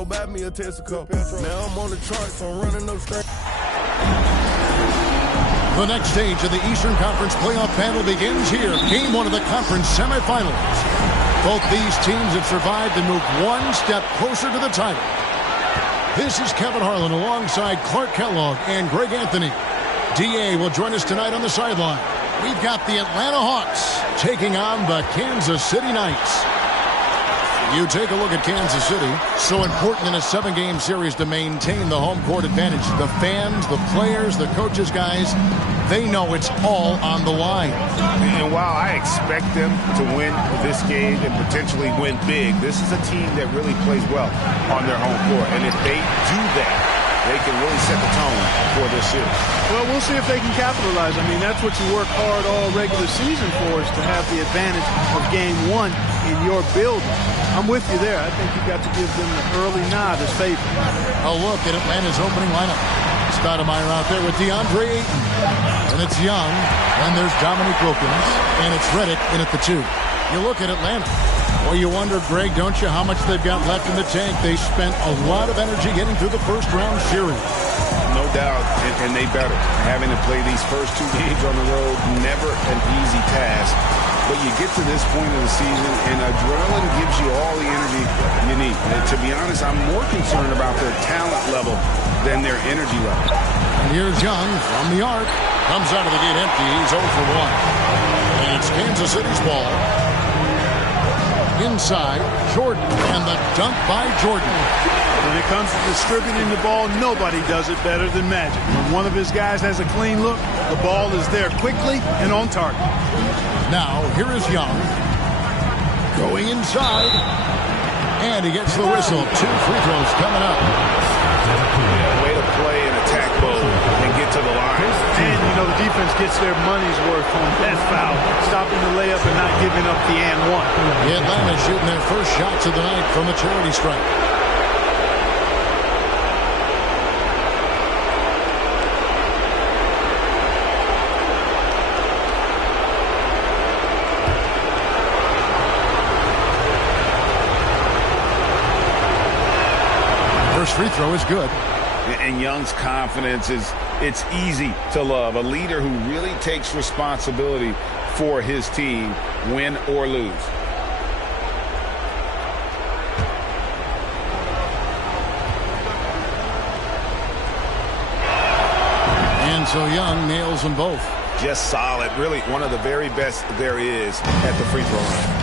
go buy me a Tesla. Now I'm on the charts, I'm running those straight. The next stage of the Eastern Conference playoff battle begins here. Game 1 of the conference semifinals. Both these teams have survived and moved one step closer to the title. This is Kevin Harlan alongside Clark Kellogg and Greg Anthony. DA will join us tonight on the sideline. We've got the Atlanta Hawks taking on the Kansas City Knights. You take a look at Kansas City. So important in a 7-game series to maintain the home court advantage. The fans, the players, the coaches, guys, they know it's all on the line. And while I expect them to win this game and potentially win big, this is a team that really plays well on their home court. And if they do that, they can really set the tone for this series. Well, we'll see if they can capitalize. I mean, that's what you work hard all regular season for, is to have the advantage of game 1 in your building. I'm with you there. I think you got to give them the early nod as favorite. A look at Atlanta's opening lineup. Stoudemire out there with DeAndre Ayton. And it's Young. And there's Dominique Wilkins. And it's Redick in at the 2. You look at Atlanta. Well, you wonder, Greg, don't you, how much they've got left in the tank. They spent a lot of energy getting through the first-round series. No doubt, and they better. Having to play these first 2 games on the road, never an easy task. But you get to this point of the season, and adrenaline gives you all the energy you need. And to be honest, I'm more concerned about their talent level than their energy level. And here's Young from the arc. Comes out of the gate empty. He's 0 for 1. And it's Kansas City's ball. Inside, Jordan, and the dunk by Jordan. When it comes to distributing the ball, nobody does it better than Magic. When one of his guys has a clean look, the ball is there quickly and on target. Now, here is Young. Going inside. And he gets the whistle. 2 free throws coming up. Way to play in attack mode and get to the line. And, you know, the defense gets their money's worth on that foul. Stopping the layup and not giving up the and one. The Atlanta shooting their first shots of the night from the charity stripe. First free throw is good. And Young's confidence it's easy to love. A leader who really takes responsibility for his team, win or lose. And so Young nails them both. Just solid. Really one of the very best there is at the free throw line.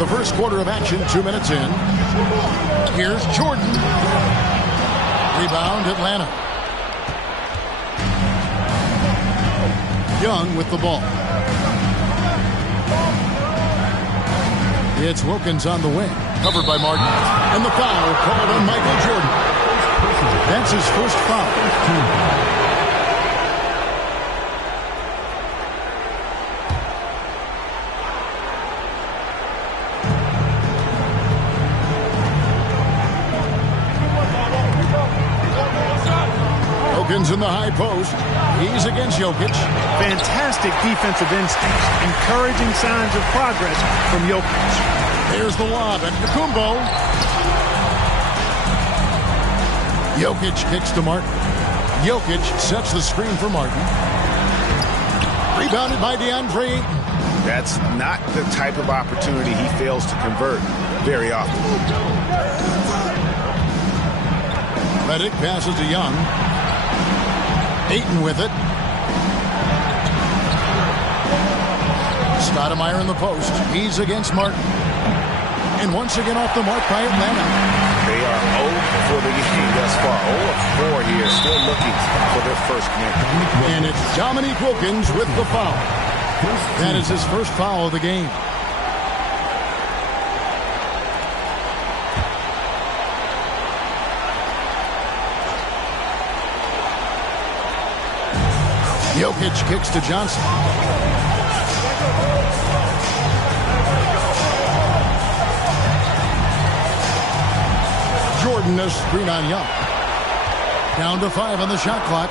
The first quarter of action, 2 minutes in. Here's Jordan. Rebound, Atlanta. Young with the ball. It's Wilkins on the wing. Covered by Martin. And the foul called on Michael Jordan. That's his first foul. In the high post. He's against Jokic. Fantastic defensive instincts. Encouraging signs of progress from Jokic. There's the lob at Nakumbo. Jokic kicks to Martin. Jokic sets the screen for Martin. Rebounded by DeAndre Ayton. That's not the type of opportunity he fails to convert very often. Redick passes to Young. Ayton with it. Stoudemire in the post. He's against Martin. And once again off the mark by Atlanta. They are 0 for the game thus far. 0 of 4 here, still looking for their first connection. And it's Dominique Wilkins with the foul. That is his first foul of the game. Jokic kicks to Johnson. Jordan a screen on Young. Down to 5 on the shot clock.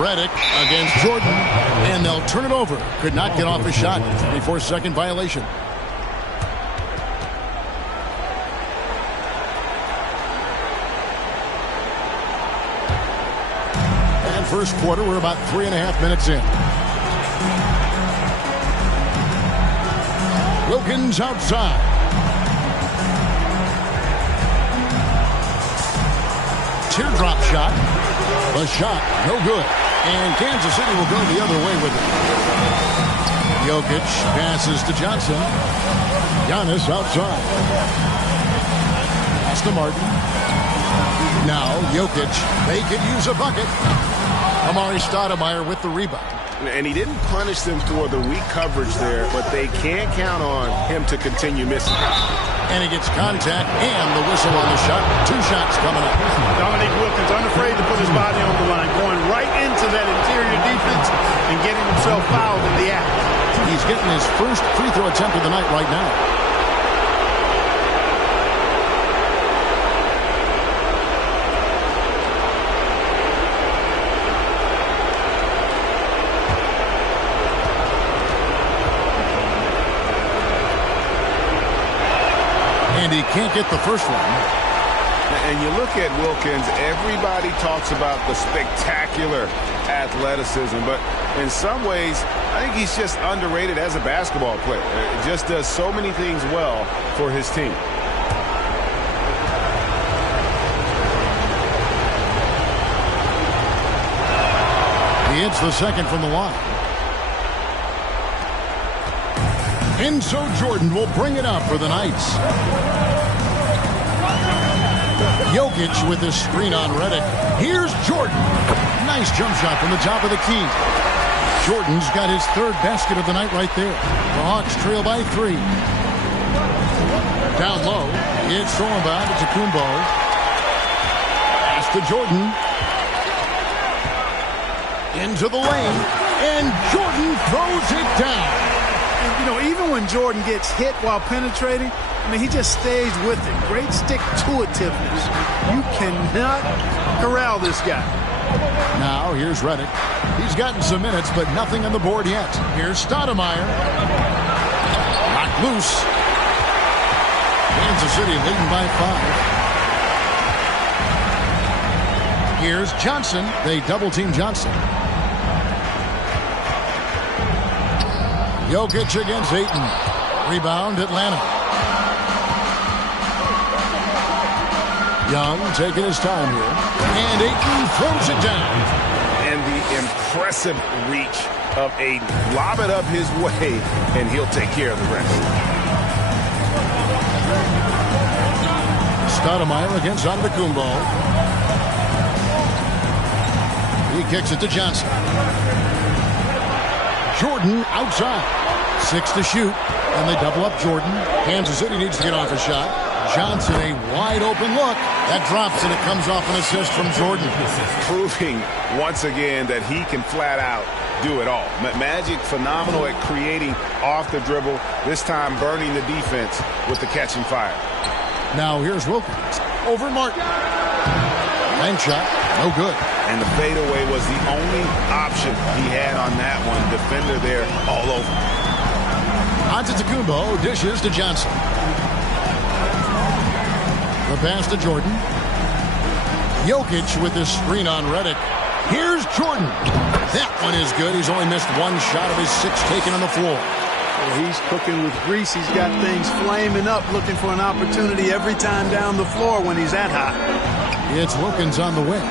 Redick against Jordan, and they'll turn it over. Could not get off a shot. 24-second violation. And first quarter, we're about 3.5 minutes in. Wilkins outside. Teardrop shot. The shot, no good. And Kansas City will go the other way with it. Jokic passes to Johnson. Giannis outside. Pass to Martin. Now Jokic. They could use a bucket. Amari Stoudemire with the rebound. And he didn't punish them for the weak coverage there, but they can't count on him to continue missing. And he gets contact and the whistle on the shot. 2 shots coming up. Dominique Wilkins unafraid to put his body on the line, going right into that interior defense and getting himself fouled in the act. He's getting his first free throw attempt of the night right now. And he can't get the first one. And you look at Wilkins, everybody talks about the spectacular athleticism, but in some ways, I think he's just underrated as a basketball player. He just does so many things well for his team. He hits the second from the line. And so Jordan will bring it up for the Knights. Jokic with his screen on Redick. Here's Jordan. Nice jump shot from the top of the key. Jordan's got his 3rd basket of the night right there. The Hawks trail by 3. Down low. It's thrown back to Kumbo. Pass to Jordan. Into the lane. And Jordan throws it down. You know, even when Jordan gets hit while penetrating, I mean, he just stays with it. Great stick-to-itiveness. You cannot corral this guy. Now, here's Redick. He's gotten some minutes, but nothing on the board yet. Here's Stoudemire. Knocked loose. Kansas City leading by 5. Here's Johnson. They double-team Johnson. Jokic against Ayton. Rebound, Atlanta. Young taking his time here. And Ayton throws it down. And the impressive reach of Ayton. Lob it up his way, and he'll take care of the rest. Stoudemire against Antetokounmpo. He kicks it to Johnson. Jordan outside. 6 to shoot, and they double up Jordan. Kansas City needs to get off a shot. Johnson, a wide open look. That drops, and it comes off an assist from Jordan. Proving once again that he can flat out do it all. Magic phenomenal at creating off the dribble, this time burning the defense with the catch and fire. Now here's Wilkins over Martin. Bank shot, no good. And the fadeaway was the only option he had on that one. Defender there all over. Antetokounmpo dishes to Johnson. The pass to Jordan. Jokic with his screen on Redick. Here's Jordan. That one is good. He's only missed 1 shot of his 6 taken on the floor. Well, he's cooking with grease. He's got things flaming up, looking for an opportunity every time down the floor when he's that hot. It's Wilkins on the wing.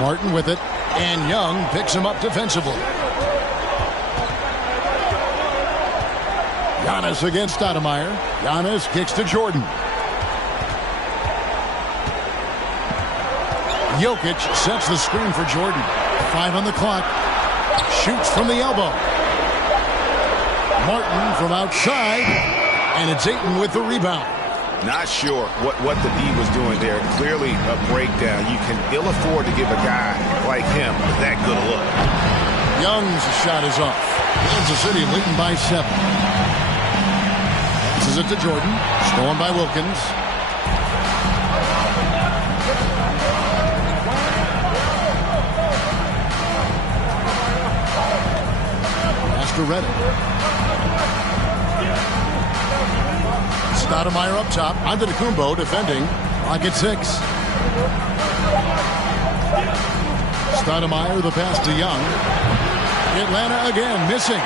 Martin with it, and Young picks him up defensively. Giannis against Stoudemire. Giannis kicks to Jordan. Jokic sets the screen for Jordan. 5 on the clock. Shoots from the elbow. Martin from outside, and it's Ayton with the rebound. Not sure what the D was doing there. Clearly a breakdown. You can ill afford to give a guy like him that good a look. Young's shot is off. Kansas City leading by 7. Passes it to Jordan. Stolen by Wilkins. to Reddick. Stoudemire up top. Antetokounmpo defending. Lock at 6. Stoudemire, the pass to Young. Atlanta again, missing.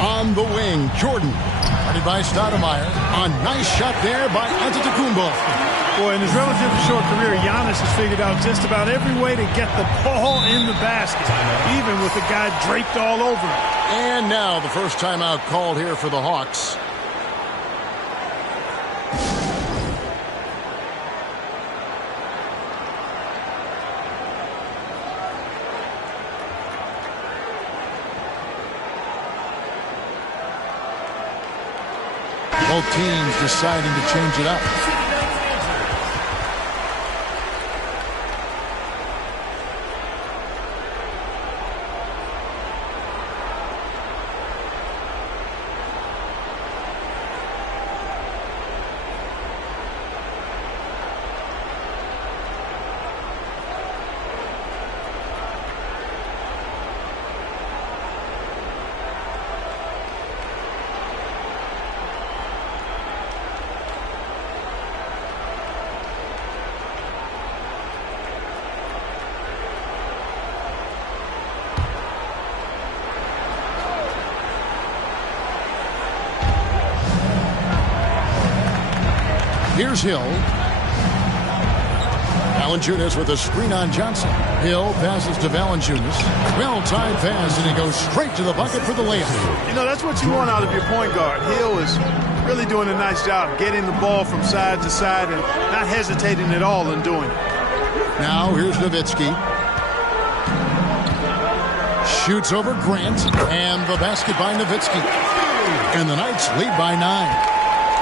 On the wing, Jordan. Guarded by Stoudemire. A nice shot there by Antetokounmpo. Boy, in his relatively short career, Giannis has figured out just about every way to get the ball in the basket, even with the guy draped all over him. And now the first timeout called here for the Hawks. Both teams deciding to change it up. Here's Hill. Valanciunas with a screen on Johnson. Hill passes to Valanciunas. Well-timed pass, and he goes straight to the bucket for the layup. You know, that's what you want out of your point guard. Hill is really doing a nice job getting the ball from side to side and not hesitating at all in doing it. Now here's Nowitzki. Shoots over Grant, and the basket by Nowitzki. And the Knights lead by 9.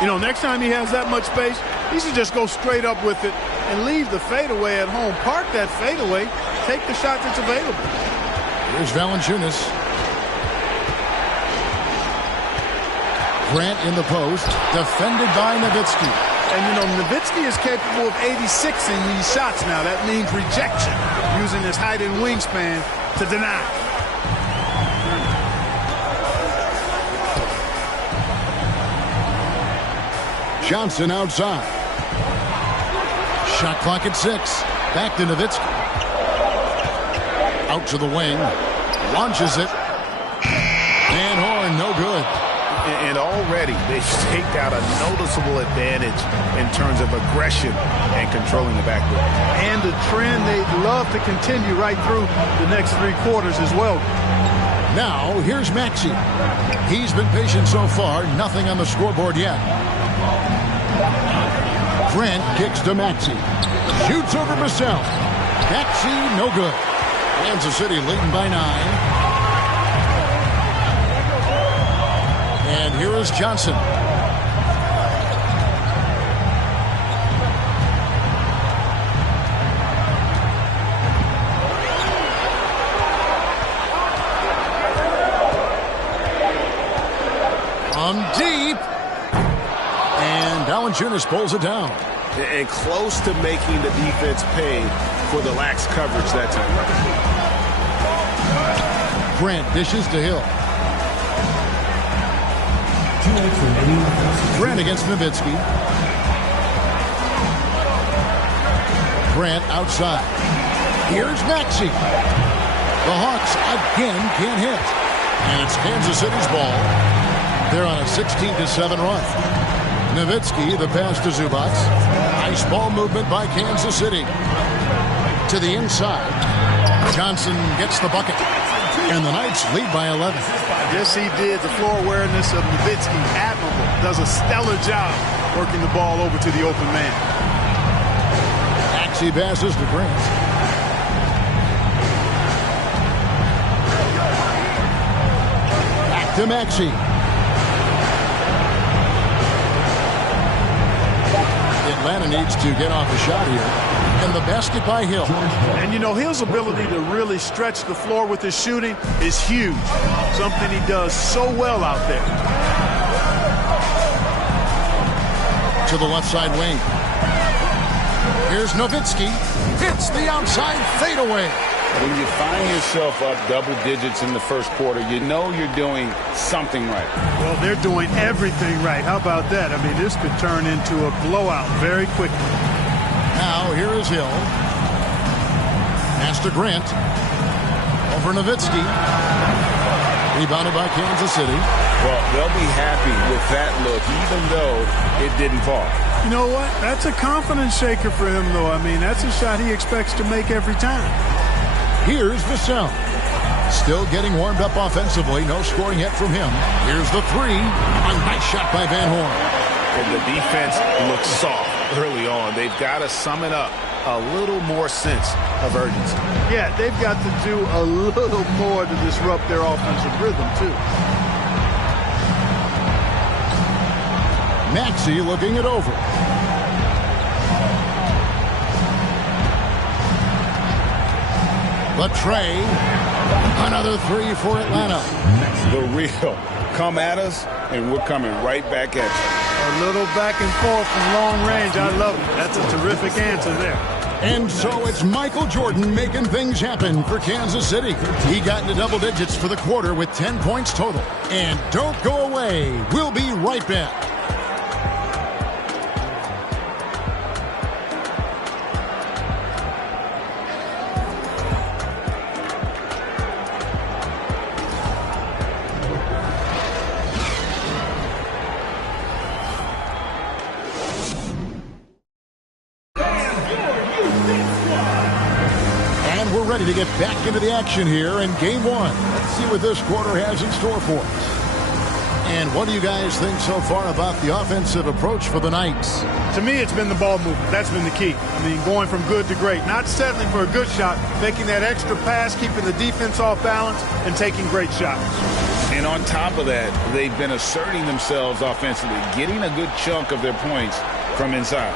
You know, next time he has that much space, he should just go straight up with it and leave the fadeaway at home. Park that fadeaway. Take the shot that's available. Here's Valanciunas. Grant in the post, defended by Nowitzki. And, you know, Nowitzki is capable of 86ing these shots now. That means rejection, using his height and wingspan to deny. Johnson outside. Shot clock at 6. Back to Nowitzki. Out to the wing. Launches it. And Horn, no good. And already they've staked out a noticeable advantage in terms of aggression and controlling the backcourt. And the trend they'd love to continue right through the next 3 quarters as well. Now, here's Maxey. He's been patient so far. Nothing on the scoreboard yet. Grant kicks to Maxey. Shoots over Vassell. Maxey, no good. Kansas City leading by 9. And here is Johnson. From deep. And Valanciunas pulls it down. And close to making the defense pay for the lax coverage that time. Grant dishes to Hill. Grant against Nowitzki. Grant outside. Here's Maxey. The Hawks again can't hit. And it's Kansas City's ball. They're on a 16-7 run. Nowitzki, the pass to Zubac. Nice ball movement by Kansas City. To the inside. Johnson gets the bucket. And the Knights lead by 11. Yes, he did. The floor awareness of Nowitzki, admirable. Does a stellar job working the ball over to the open man. Maxey passes to Grant. Back to Maxey. Atlanta needs to get off a shot here. And the basket by Hill. And, you know, Hill's ability to really stretch the floor with his shooting is huge. Something he does so well out there. To the left side wing. Here's Nowitzki. Hits the outside fadeaway. When you find yourself up double digits in the first quarter, you know you're doing something right. Well, they're doing everything right. How about that? I mean, this could turn into a blowout very quickly. Now, here is Hill. Pass to Grant. Over Nowitzki. Rebounded by Kansas City. Well, they'll be happy with that look, even though it didn't fall. You know what? That's a confidence shaker for him, though. I mean, that's a shot he expects to make every time. Here's Vassell. Still getting warmed up offensively. No scoring yet from him. Here's the three. A nice shot by Van Horn. And the defense looks soft early on. They've got to sum it up. A little more sense of urgency. Yeah, they've got to do a little more to disrupt their offensive rhythm, too. Maxey looking it over. But Trae, another three for Atlanta. The real come at us, and we're coming right back at you. A little back and forth from long range. I love it. That's a terrific answer there. And so it's Michael Jordan making things happen for Kansas City. He got into double digits for the quarter with 10 points total. And don't go away. We'll be right back. Ready to get back into the action here in game one. Let's see what this quarter has in store for us. And what do you guys think so far about the offensive approach for the Knights? To me, it's been the ball movement. That's been the key. I mean, going from good to great. Not settling for a good shot, making that extra pass, keeping the defense off balance, and taking great shots. And on top of that, they've been asserting themselves offensively, getting a good chunk of their points from inside.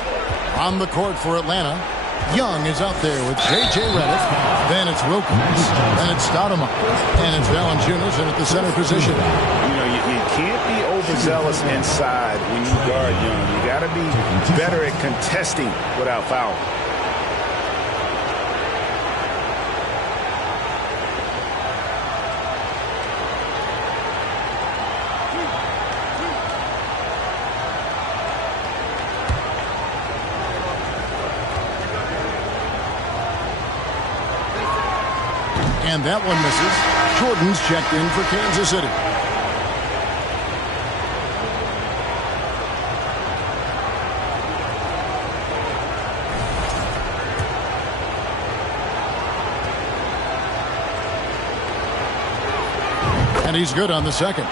On the court for Atlanta, Young is out there with J.J. Redick. Then it's Wilkins. Then it's Stoudemire. And it's Valanciunas in at the center position. You know, you can't be overzealous inside when you guard Young. You got to be better at contesting without foul. And that one misses. Jordan's checked in for Kansas City. And he's good on the second.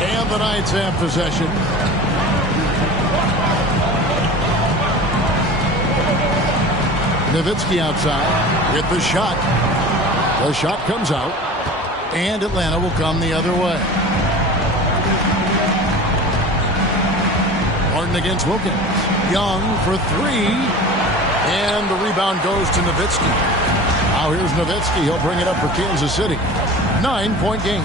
And the Knights have possession. Nowitzki outside with the shot. The shot comes out, and Atlanta will come the other way. Martin against Wilkins. Young for three, and the rebound goes to Nowitzki. Now here's Nowitzki. He'll bring it up for Kansas City. 9-point game.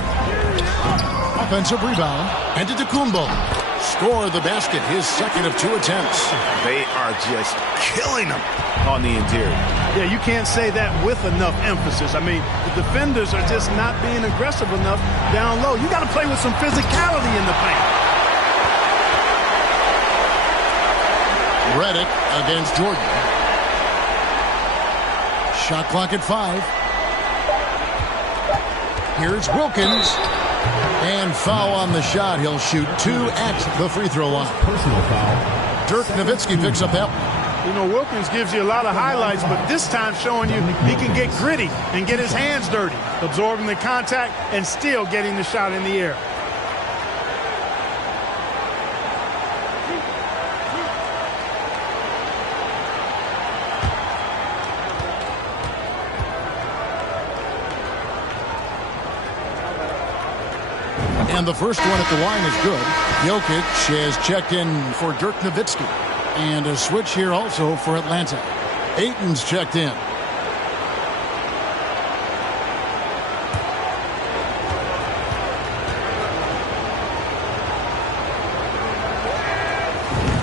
Offensive rebound, and to Antetokounmpo. Score the basket, his second of 2 attempts. They are just killing them on the interior. Yeah, you can't say that with enough emphasis. I mean, the defenders are just not being aggressive enough down low. You got to play with some physicality in the paint. Redick against Jordan. Shot clock at 5. Here's Wilkins. And foul on the shot. He'll shoot 2 at the free throw line. Personal foul. Dirk Nowitzki picks up that one. You know, Wilkins gives you a lot of highlights, but this time showing you he can get gritty and get his hands dirty, absorbing the contact and still getting the shot in the air. And the first one at the line is good. Jokic has checked in for Dirk Nowitzki. And a switch here also for Atlanta. Ayton's checked in.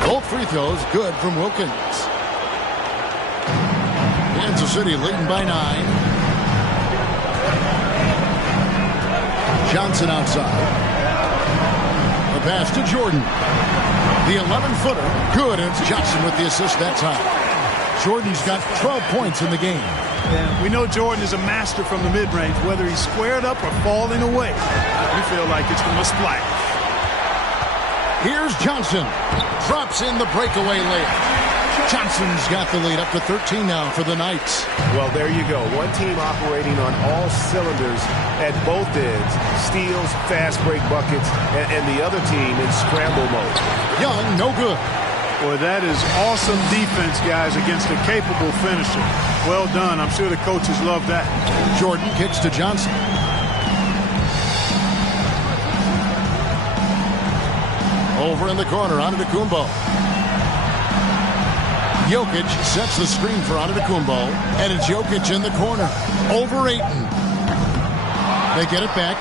Both free throws good from Wilkins. Kansas City leading by 9. Johnson outside. The pass to Jordan. The 11-footer. Good, and it's Johnson with the assist that time. Jordan's got 12 points in the game. Yeah, we know Jordan is a master from the mid-range, whether he's squared up or falling away. We feel like it's from a splash. Here's Johnson. Drops in the breakaway layup. Johnson's got the lead up to 13 now for the Knights. Well, there you go. One team operating on all cylinders at both ends. Steals, fast break buckets, and the other team in scramble mode. Young, no good. Boy, that is awesome defense, guys, against a capable finisher. Well done. I'm sure the coaches love that. Jordan kicks to Johnson. Over in the corner, Antetokounmpo. Jokic sets the screen for Antetokounmpo, and it's Jokic in the corner. Over Ayton. They get it back.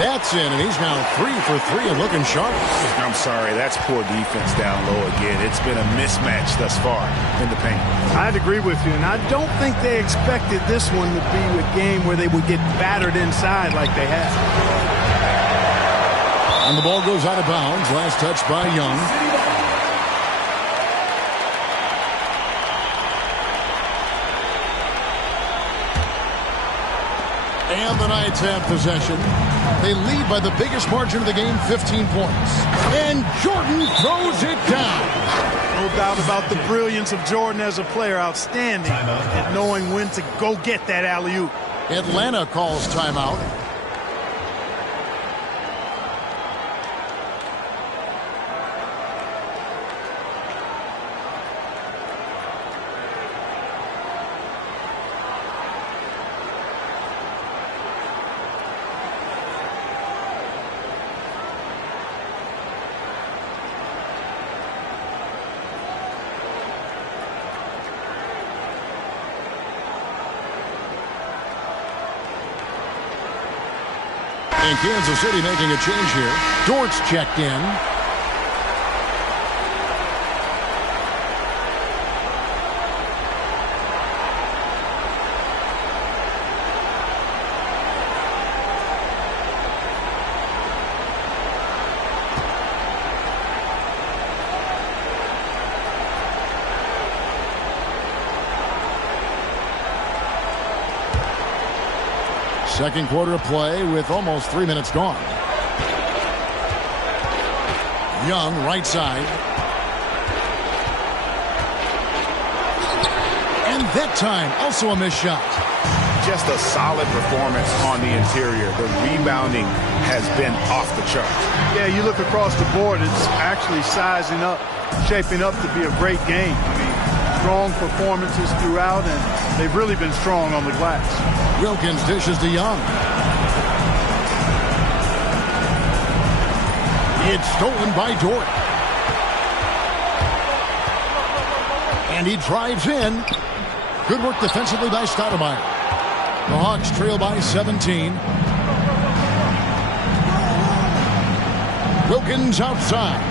That's in, and he's now 3 for 3 and looking sharp. I'm sorry, that's poor defense down low again. It's been a mismatch thus far in the paint. I'd agree with you, and I don't think they expected this one to be a game where they would get battered inside like they have. And the ball goes out of bounds. Last touch by Young. And the Knights have possession. They lead by the biggest margin of the game, 15 points. And Jordan throws it down. No doubt about the brilliance of Jordan as a player. Outstanding at knowing when to go get that alley-oop. Atlanta calls timeout. And Kansas City making a change here. Dort's checked in. Second quarter of play with almost 3 minutes gone. Young, right side. And that time, also a missed shot. Just a solid performance on the interior. The rebounding has been off the charts. Yeah, you look across the board, it's actually sizing up, shaping up to be a great game. I mean, strong performances throughout, and they've really been strong on the glass. Wilkins dishes to Young. It's stolen by Dort. And he drives in. Good work defensively by Stoudemire. The Hawks trail by 17. Wilkins outside.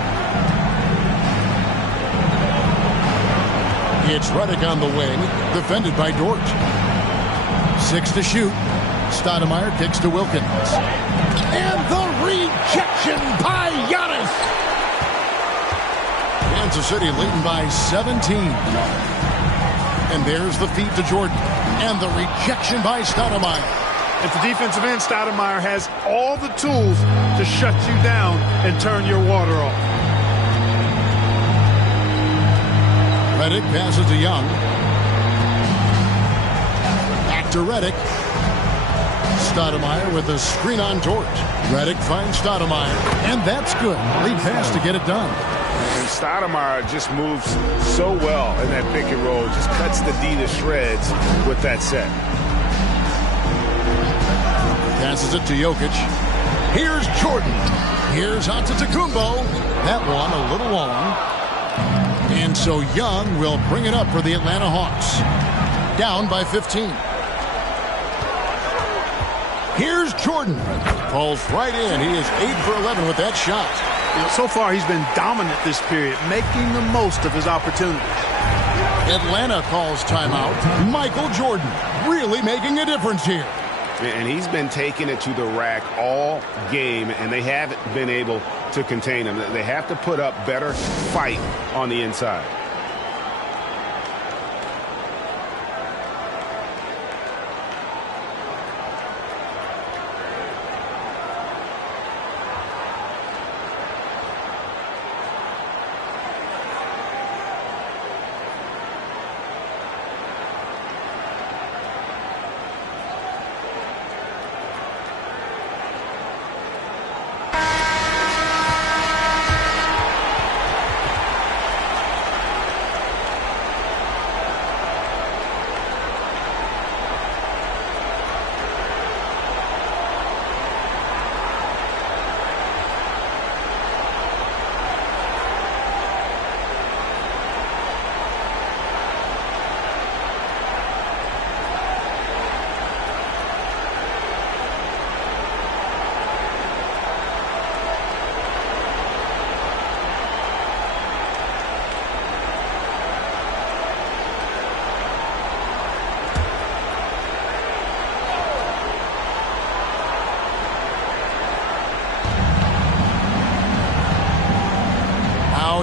It's Redick on the wing, defended by Dort. 6 to shoot. Stoudemire kicks to Wilkins. And the rejection by Giannis. Kansas City leading by 17. And there's the feed to Jordan. And the rejection by Stoudemire. At the defensive end, Stoudemire has all the tools to shut you down and turn your water off. Redick passes to Young. Back to Redick. Stoudemire with a screen on Dort. Redick finds Stoudemire. And that's good. Lead pass to get it done. And Stoudemire just moves so well in that pick and roll. Just cuts the D to shreds with that set. Passes it to Jokic. Here's Jordan. Here's Antetokounmpo. That one a little long. And so Young will bring it up for the Atlanta Hawks. Down by 15. Here's Jordan. Falls right in. He is 8 for 11 with that shot. So far, he's been dominant this period, making the most of his opportunities. Atlanta calls timeout. Michael Jordan really making a difference here. And he's been taking it to the rack all game, and they haven't been able to contain him. They have to put up better fight on the inside.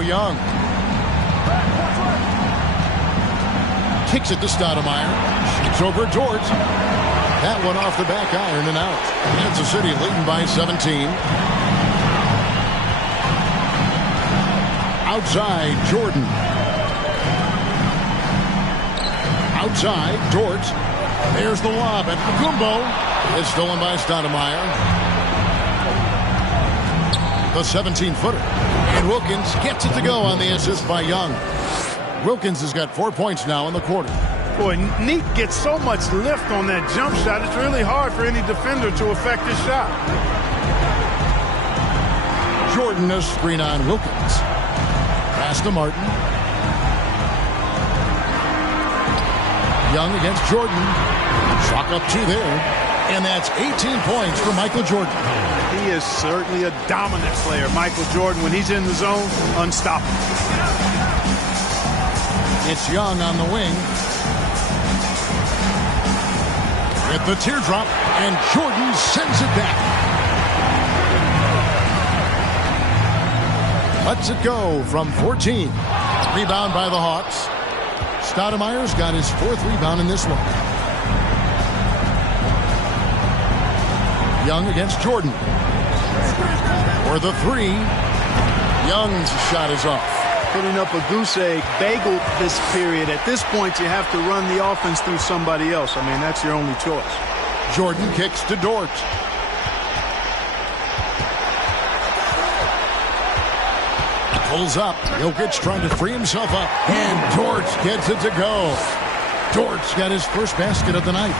Young kicks it to Stoudemire. Shoots over Dort. That one off the back iron and out. Kansas City leading by 17. Outside, Jordan. Outside, Dort. There's the lob at Kumbo. It's stolen by Stoudemire. The 17-footer. And Wilkins gets it to go on the assist by Young. Wilkins has got 4 points now in the quarter. Boy, Neat gets so much lift on that jump shot, it's really hard for any defender to affect his shot. Jordan a screen on Wilkins. Pass to Martin. Young against Jordan. Chalk up 2 there. And that's 18 points for Michael Jordan. He is certainly a dominant player, Michael Jordan. When he's in the zone, unstoppable. It's Young on the wing. With the teardrop, and Jordan sends it back. Lets it go from 14. Rebound by the Hawks. Stoudemire's got his 4th rebound in this one. Young against Jordan. For the 3. Young's shot is off. Putting up a goose egg, bagel this period. At this point, you have to run the offense through somebody else. I mean, that's your only choice. Jordan kicks to Dort. Pulls up. Jokic trying to free himself up. And Dort gets it to go. Dort's got his first basket of the night.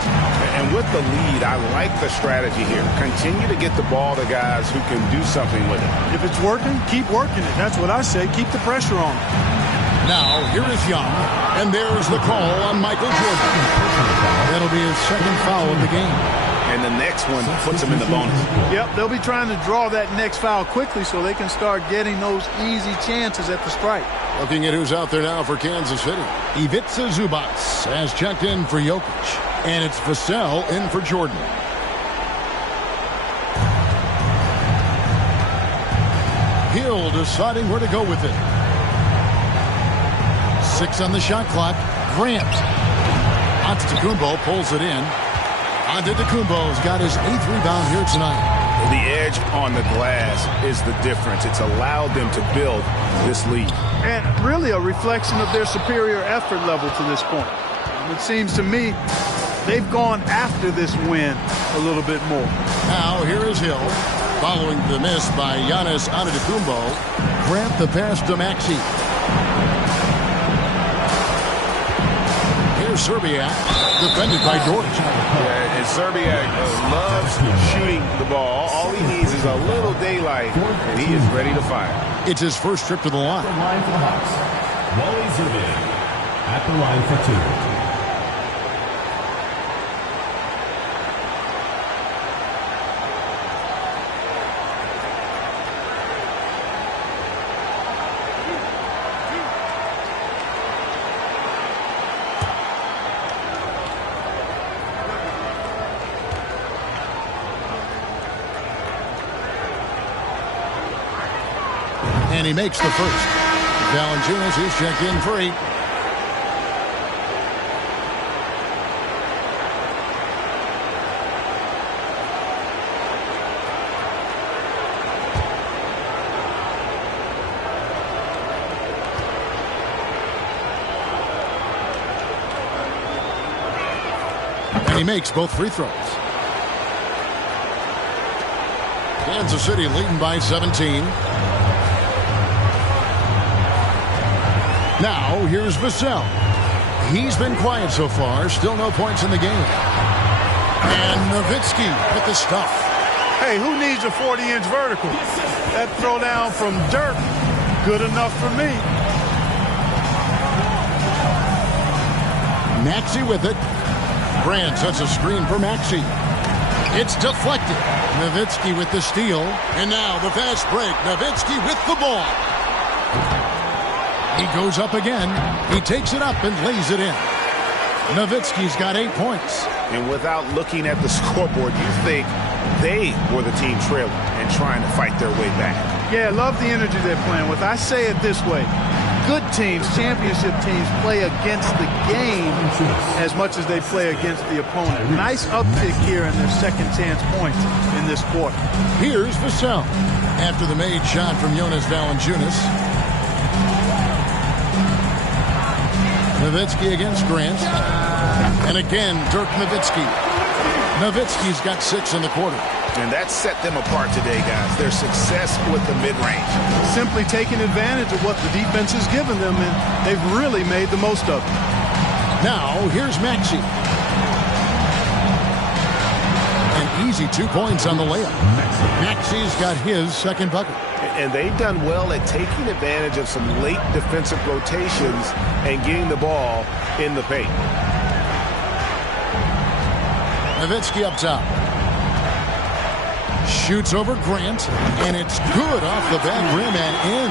And with the lead, I like the strategy here. Continue to get the ball to guys who can do something with it. If it's working, keep working it. That's what I say. Keep the pressure on. Now, here is Young. And there's the call on Michael Jordan. That'll be his 2nd foul of the game. And the next one puts him in the bonus. Yep, they'll be trying to draw that next foul quickly so they can start getting those easy chances at the strike. Looking at who's out there now for Kansas City. Ivica Zubac has checked in for Jokic. And it's Vassell in for Jordan. Hill deciding where to go with it. 6 on the shot clock. Grant. Antetokounmpo pulls it in. Antetokounmpo's got his 8th rebound here tonight. The edge on the glass is the difference. It's allowed them to build this lead. And really a reflection of their superior effort level to this point. And it seems to me they've gone after this win a little bit more. Now here is Hill. Following the miss by Giannis Antetokounmpo. Grant the pass to Maxey. Here's Serbiak. Defended by Dort. Yeah, and Serbiak loves shooting the ball. All he needs is a little daylight, and he is ready to fire. It's his first trip to the line. Line for the Hawks. Wally Zubin at the line for 2. And he makes the first. Valanciunas, he's checked in for 8. And he makes both free throws. Kansas City leading by 17. Now, here's Vassell. He's been quiet so far. Still no points in the game. And Nowitzki with the stuff. Hey, who needs a 40-inch vertical? That throwdown from Dirk, good enough for me. Maxey with it. Grant sets a screen for Maxey. It's deflected. Nowitzki with the steal. And now the fast break. Nowitzki with the ball. He goes up again. He takes it up and lays it in. Nowitzki's got 8 points. And without looking at the scoreboard, you think they were the team trailing and trying to fight their way back. Yeah, I love the energy they're playing with. I say it this way. Good teams, championship teams, play against the game as much as they play against the opponent. Nice uptick here in their second chance points in this quarter. Here's Vassell. After the made shot from Jonas Valanciunas. Nowitzki against Grant. And again, Dirk Nowitzki. Nowitzki's got 6 in the quarter. And that set them apart today, guys. Their success with the mid-range. Simply taking advantage of what the defense has given them, and they've really made the most of it. Now, here's Maxey. An easy 2 points on the layup. Maxey's got his second bucket. And they've done well at taking advantage of some late defensive rotations and getting the ball in the paint. Nowitzki up top. Shoots over Grant, and it's good off the back rim and in.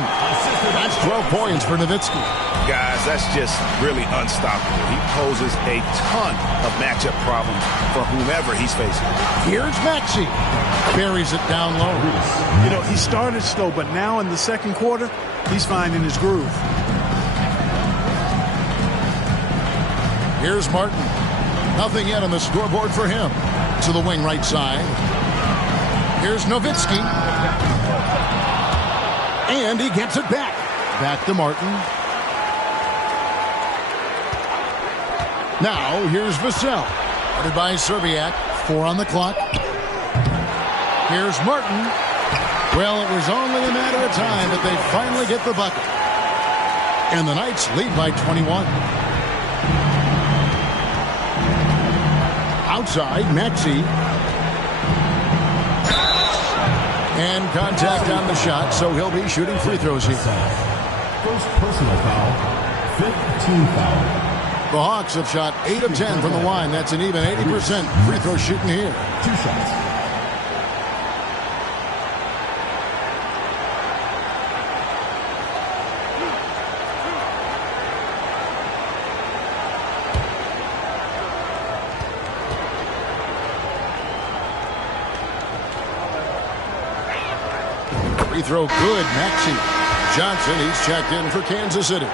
That's 12 points for Nowitzki. Guys, that's just really unstoppable. He poses a ton of matchup problems for whomever he's facing. Here's Maxey. Buries it down low. You know, he started slow, but now in the second quarter, he's finding his groove. Here's Martin. Nothing yet on the scoreboard for him. To the wing right side. Here's Nowitzki. And he gets it back. Back to Martin. Now, here's Vassell. Guarded by Serbiak. 4 on the clock. Here's Martin. Well, it was only a matter of time, but they finally get the bucket. And the Knights lead by 21. Outside, Maxey. And contact on the shot, so he'll be shooting free throws here. First personal foul, 5th team foul. The Hawks have shot 8 of 10 from the line. That's an even 80% free throw shooting here. 2 shots. Free throw good, Maxey. Johnson, he's checked in for Kansas City.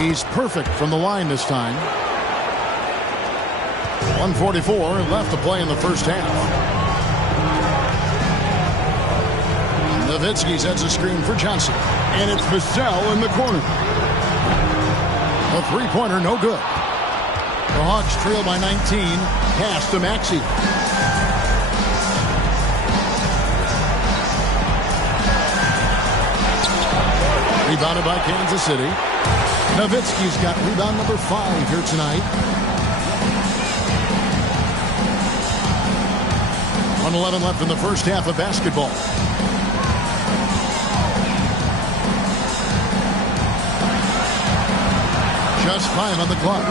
He's perfect from the line this time. 1:44 left to play in the first half. Nowitzki sets a screen for Johnson. And it's Vassell in the corner. A three-pointer, no good. The Hawks trail by 19. Pass to Maxey. Rebounded by Kansas City. Nowitzki's got rebound number 5 here tonight. 1:11 left in the first half of basketball. Just 5 on the clock.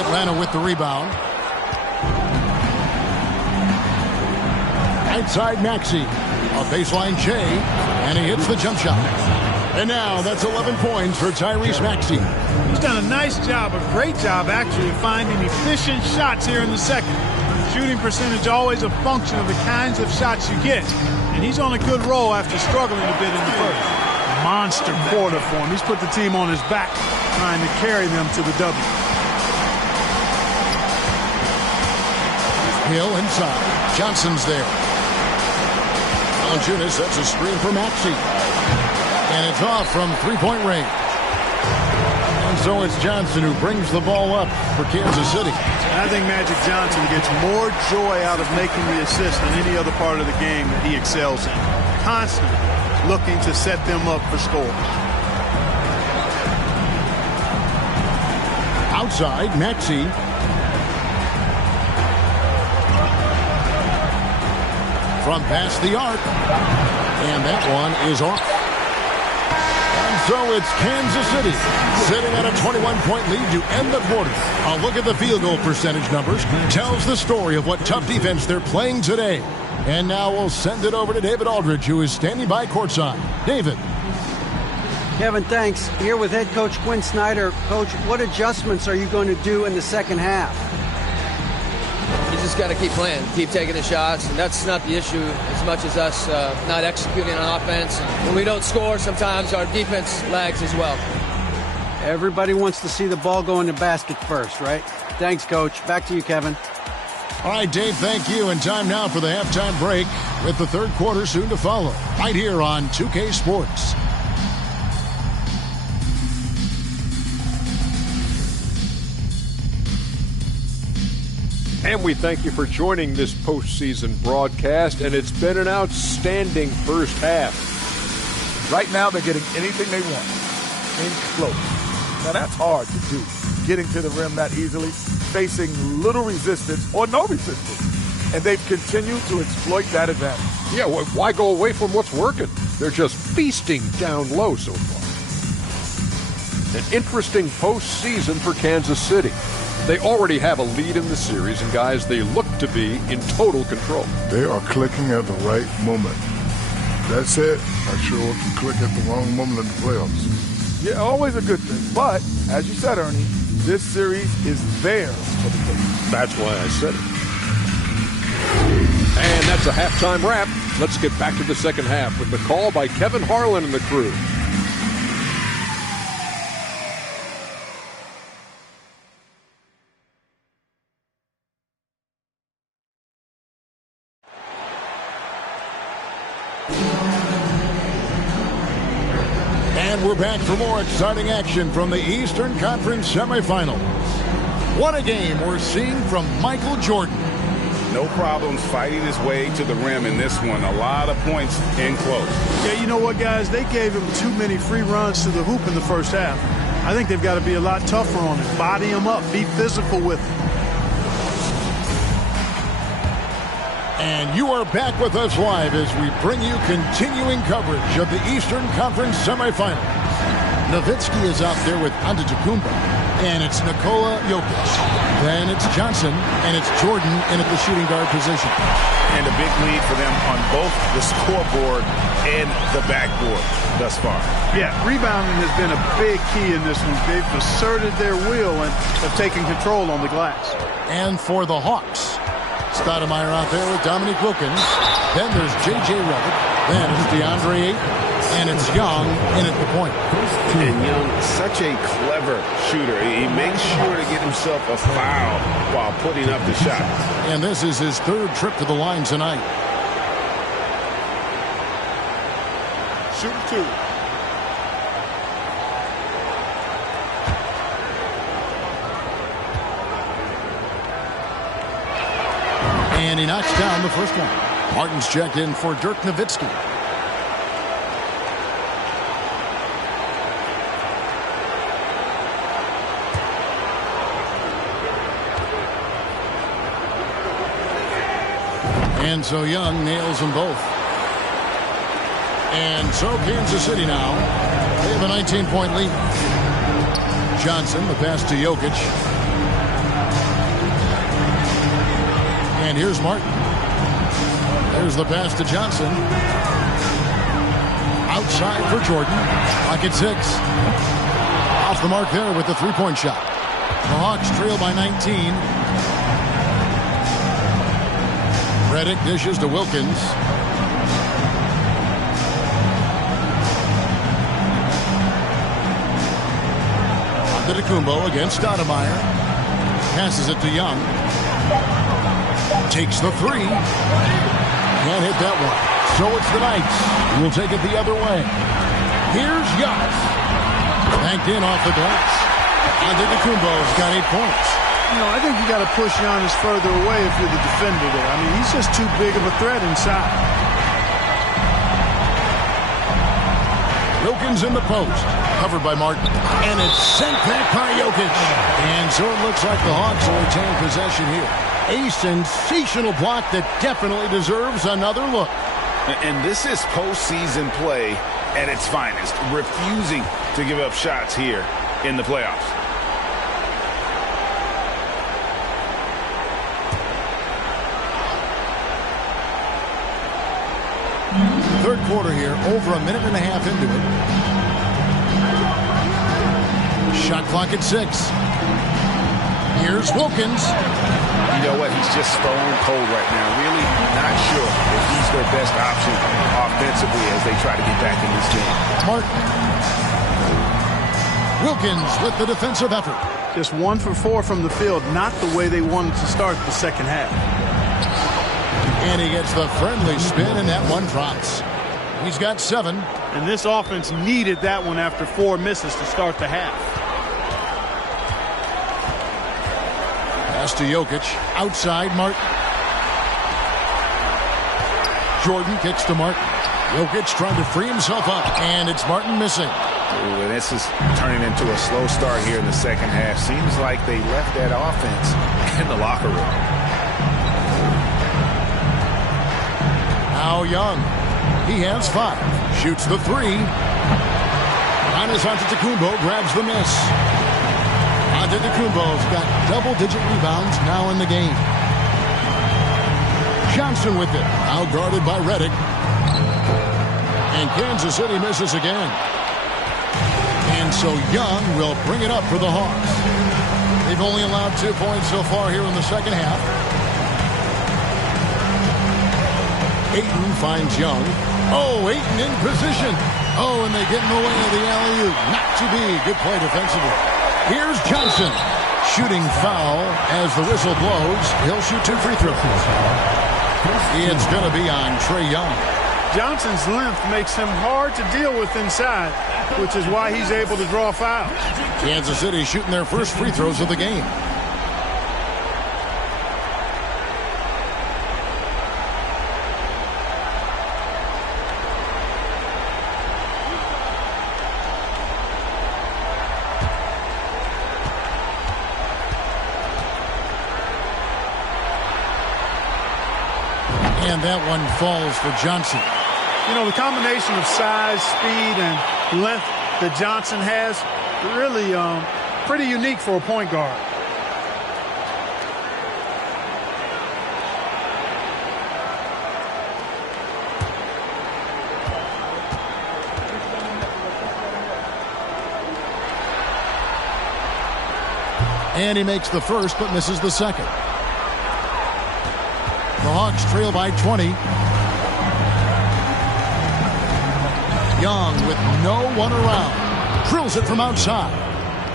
Atlanta with the rebound. Outside Maxey. A baseline J. And he hits the jump shot. And now that's 11 points for Tyrese Maxey. He's done a nice job, a great job actually, of finding efficient shots here in the second. Shooting percentage always a function of the kinds of shots you get. And he's on a good roll after struggling a bit in the first. Monster quarter for him. He's put the team on his back, trying to carry them to the W. Hill inside. Johnson's there. Valanciunas sets a screen for Maxey. And it's off from three-point range. And so it's Johnson who brings the ball up for Kansas City. I think Magic Johnson gets more joy out of making the assist than any other part of the game that he excels in. Constantly looking to set them up for score. Outside, Maxey. From past the arc. And that one is off. And so it's Kansas City sitting at a 21-point lead to end the quarter. A look at the field goal percentage numbers tells the story of what tough defense they're playing today. And now we'll send it over to David Aldridge, who is standing by courtside. David. Kevin, thanks. Here with head coach Quinn Snyder. Coach, what adjustments are you going to do in the second half? You just got to keep playing, keep taking the shots, and that's not the issue as much as us not executing on offense. When we don't score, sometimes our defense lags as well. Everybody wants to see the ball go in the basket first, right? Thanks, Coach. Back to you, Kevin. All right, Dave, thank you. And time now for the halftime break with the third quarter soon to follow. Right here on 2K Sports. And we thank you for joining this postseason broadcast, and it's been an outstanding first half. Right now, they're getting anything they want in close. Now, that's hard to do, getting to the rim that easily, facing little resistance or no resistance. And they've continued to exploit that advantage. Yeah, why go away from what's working? They're just feasting down low so far. An interesting postseason for Kansas City. They already have a lead in the series, and guys, they look to be in total control. They are clicking at the right moment. That said, I sure can click at the wrong moment in the playoffs. Yeah, always a good thing. But, as you said, Ernie, this series is theirs for the taking. That's why I said it. And that's a halftime wrap. Let's get back to the second half with the call by Kevin Harlan and the crew. And we're back for more exciting action from the Eastern Conference semifinals. What a game we're seeing from Michael Jordan. No problems fighting his way to the rim in this one. A lot of points in close. Yeah, you know what, guys? They gave him too many free runs to the hoop in the first half. I think they've got to be a lot tougher on him. Body him up. Be physical with him. And you are back with us live as we bring you continuing coverage of the Eastern Conference semifinals. Nowitzki is out there with Antetokounmpo, and it's Nikola Jokic. Then it's Johnson, and it's Jordan in at the shooting guard position. And a big lead for them on both the scoreboard and the backboard thus far. Yeah, rebounding has been a big key in this one. They've asserted their will and have taken control on the glass. And for the Hawks, Stoudemire out there with Dominique Wilkins. Then there's J.J. Redick. Then it's DeAndre Ayton. And it's Young in at the point. And Young, such a clever shooter. He makes sure to get himself a foul while putting up the shot. And this is his third trip to the line tonight. Shooting two. And he knocks down the first one. Martin's checked in for Dirk Nowitzki. And so Young nails them both. And so Kansas City now, they have a 19-point lead. Johnson, the pass to Jokic. And here's Martin. There's the pass to Johnson. Outside for Jordan. Clock at 6. Off the mark there with the three-point shot. The Hawks trail by 19. Redick dishes to Wilkins. Antetokounmpo against Stoudemire. Passes it to Young. Takes the three. Can't hit that one. So it's the Knights who will take it the other way. Here's Young. Banked in off the glass. Antetokounmpo's got 8 points. You know, I think you got to push Giannis further away if you're the defender there. I mean, he's just too big of a threat inside. Wilkins in the post. Covered by Martin. And it's sent back by Jokic. And so it looks like the Hawks will retain possession here. A sensational block that definitely deserves another look. And this is postseason play at its finest. Refusing to give up shots here in the playoffs. Third quarter here, over a minute and a half into it. Shot clock at 6. Here's Wilkins. You know what? He's just stone cold right now. Really not sure if he's their best option offensively as they try to get back in this game. Martin. Wilkins with the defensive effort. Just 1 for 4 from the field. Not the way they wanted to start the second half. And he gets the friendly spin, and that one drops. He's got 7. And this offense needed that one after 4 misses to start the half. Pass to Jokic. Outside, Martin. Jordan kicks to Martin. Jokic trying to free himself up, and it's Martin missing. Ooh, and this is turning into a slow start here in the second half. Seems like they left that offense in the locker room. Now Young. He has 5. Shoots the 3. Giannis Antetokounmpo grabs the miss. Antetokounmpo's got double-digit rebounds now in the game. Johnson with it. Now guarded by Redick. And Kansas City misses again. And so Young will bring it up for the Hawks. They've only allowed 2 points so far here in the second half. Ayton finds Young. Oh, Ayton in position. Oh, and they get in the way of the alley-oop. Not to be. Good play defensively. Here's Johnson. Shooting foul as the whistle blows. He'll shoot 2 free throws. It's going to be on Trae Young. Johnson's length makes him hard to deal with inside, which is why he's able to draw fouls. Kansas City shooting their first free throws of the game. And that one falls for Johnson. You know, the combination of size, speed, and length that Johnson has, really pretty unique for a point guard. And he makes the first but misses the second. The Hawks trail by 20. Young with no one around. Drills it from outside.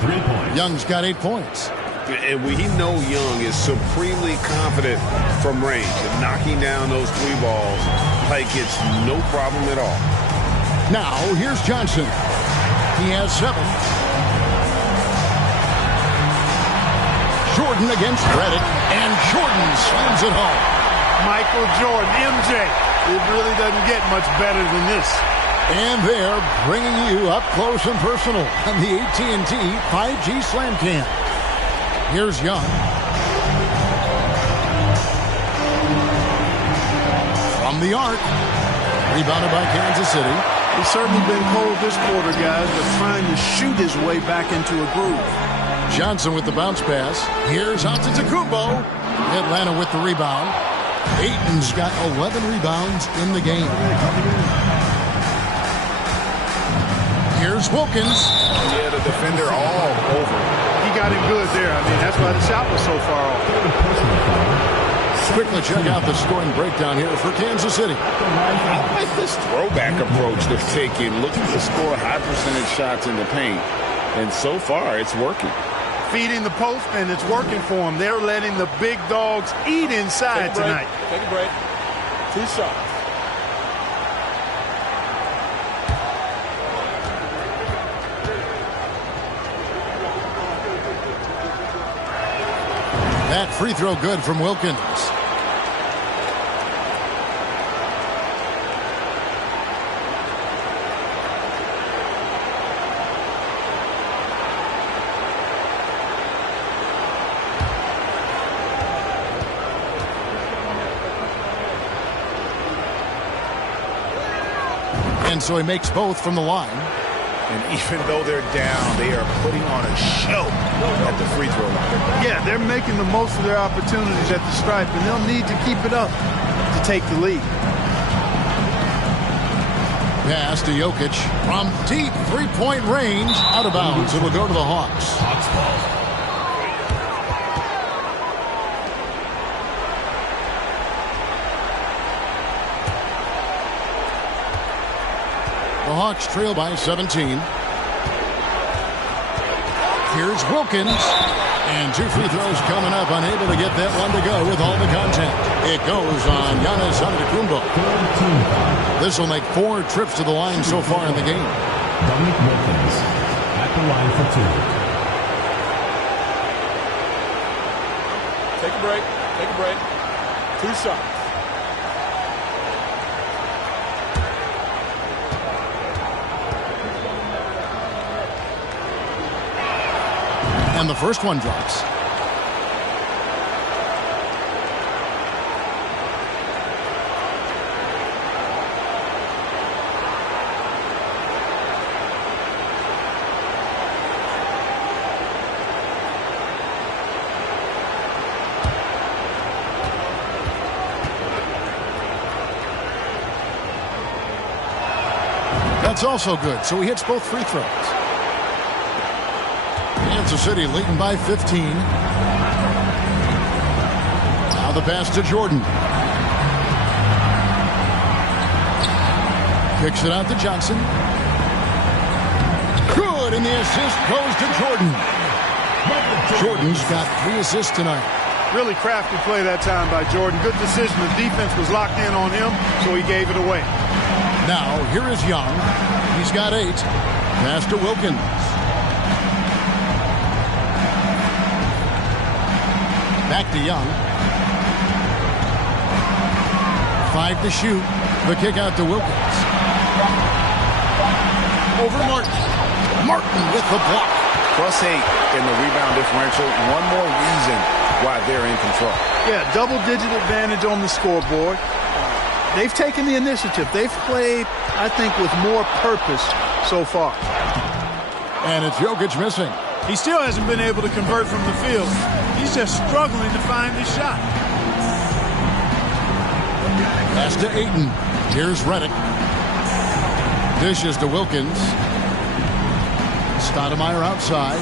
3 points. Young's got 8 points. And we know Young is supremely confident from range and knocking down those 3 balls like it's no problem at all. Now, here's Johnson. He has 7. Jordan against Redick, and Jordan slams it home. Michael Jordan, MJ. It really doesn't get much better than this. And they're bringing you up close and personal on the AT&T 5G Slam Cam. Here's Young. From the arc. Rebounded by Kansas City. He's certainly been cold this quarter, guys, but trying to shoot his way back into a groove. Johnson with the bounce pass. Here's Antetokounmpo. Atlanta with the rebound. Ayton's got 11 rebounds in the game. Here's Wilkins. Yeah, the defender all over. He got him good there. I mean, that's why the shot was so far off. Quickly check out the scoring breakdown here for Kansas City. I like this throwback approach they're taking, looking to score high percentage shots in the paint. And so far, it's working. Feeding the post, and it's working for them. They're letting the big dogs eat inside tonight. Take a break. 2 shots. That free throw good from Wilkins. And so he makes both from the line. And even though they're down, they are putting on a show at the free throw line. Yeah, they're making the most of their opportunities at the stripe, and they'll need to keep it up to take the lead. Pass to Jokic from deep three-point range. Out of bounds. It will go to the Hawks. Hawks ball. The Hawks trail by 17. Here's Wilkins. And 2 free throws coming up. Unable to get that one to go with all the contact. It goes on Giannis Antetokounmpo. This will make 4 trips to the line so far in the game. Dominic Wilkins at the line for 2. Take a break. Take a break. 2 shots. And the first one drops. That's also good. So he hits both free throws. Kansas City leading by 15. Now the pass to Jordan. Kicks it out to Johnson. Good, and the assist goes to Jordan. Jordan's got 3 assists tonight. Really crafty play that time by Jordan. Good decision. The defense was locked in on him, so he gave it away. Now, here is Young. He's got 8. Pass to Wilkins. Back to Young. 5 to shoot. The kick out to Wilkins. Over Martin. Martin with the block. +8 in the rebound differential. One more reason why they're in control. Yeah, double-digit advantage on the scoreboard. They've taken the initiative. They've played, I think, with more purpose so far. And it's Jokic missing. He still hasn't been able to convert from the field. He's just struggling to find his shot. Pass to Ayton. Here's Redick. Dishes to Wilkins. Stoudemire outside.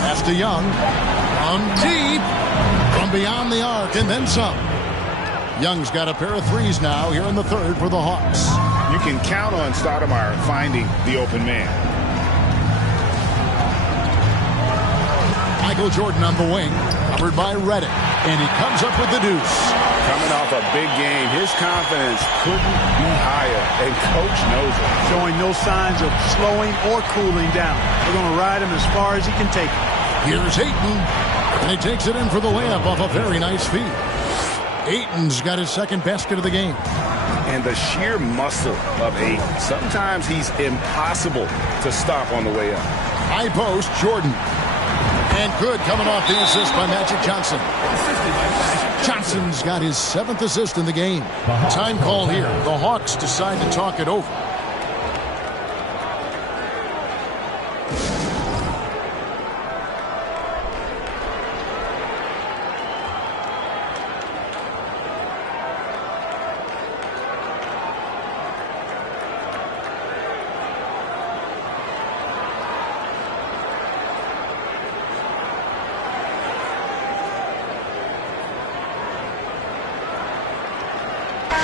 Pass to Young. From deep. From beyond the arc and then some. Young's got a pair of threes now here in the third for the Hawks. You can count on Stoudemire finding the open man. Michael Jordan on the wing, covered by Redick, and he comes up with the deuce. Coming off a big game, his confidence couldn't be higher, and Coach knows it. Showing no signs of slowing or cooling down. They're going to ride him as far as he can take it. Here's Ayton, and he takes it in for the layup off a very nice feed. Ayton's got his second basket of the game. And the sheer muscle of Ayton. Sometimes he's impossible to stop on the way up. High post, Jordan. And good coming off the assist by Magic Johnson. Johnson's got his 7th assist in the game. Time call here. The Hawks decide to talk it over.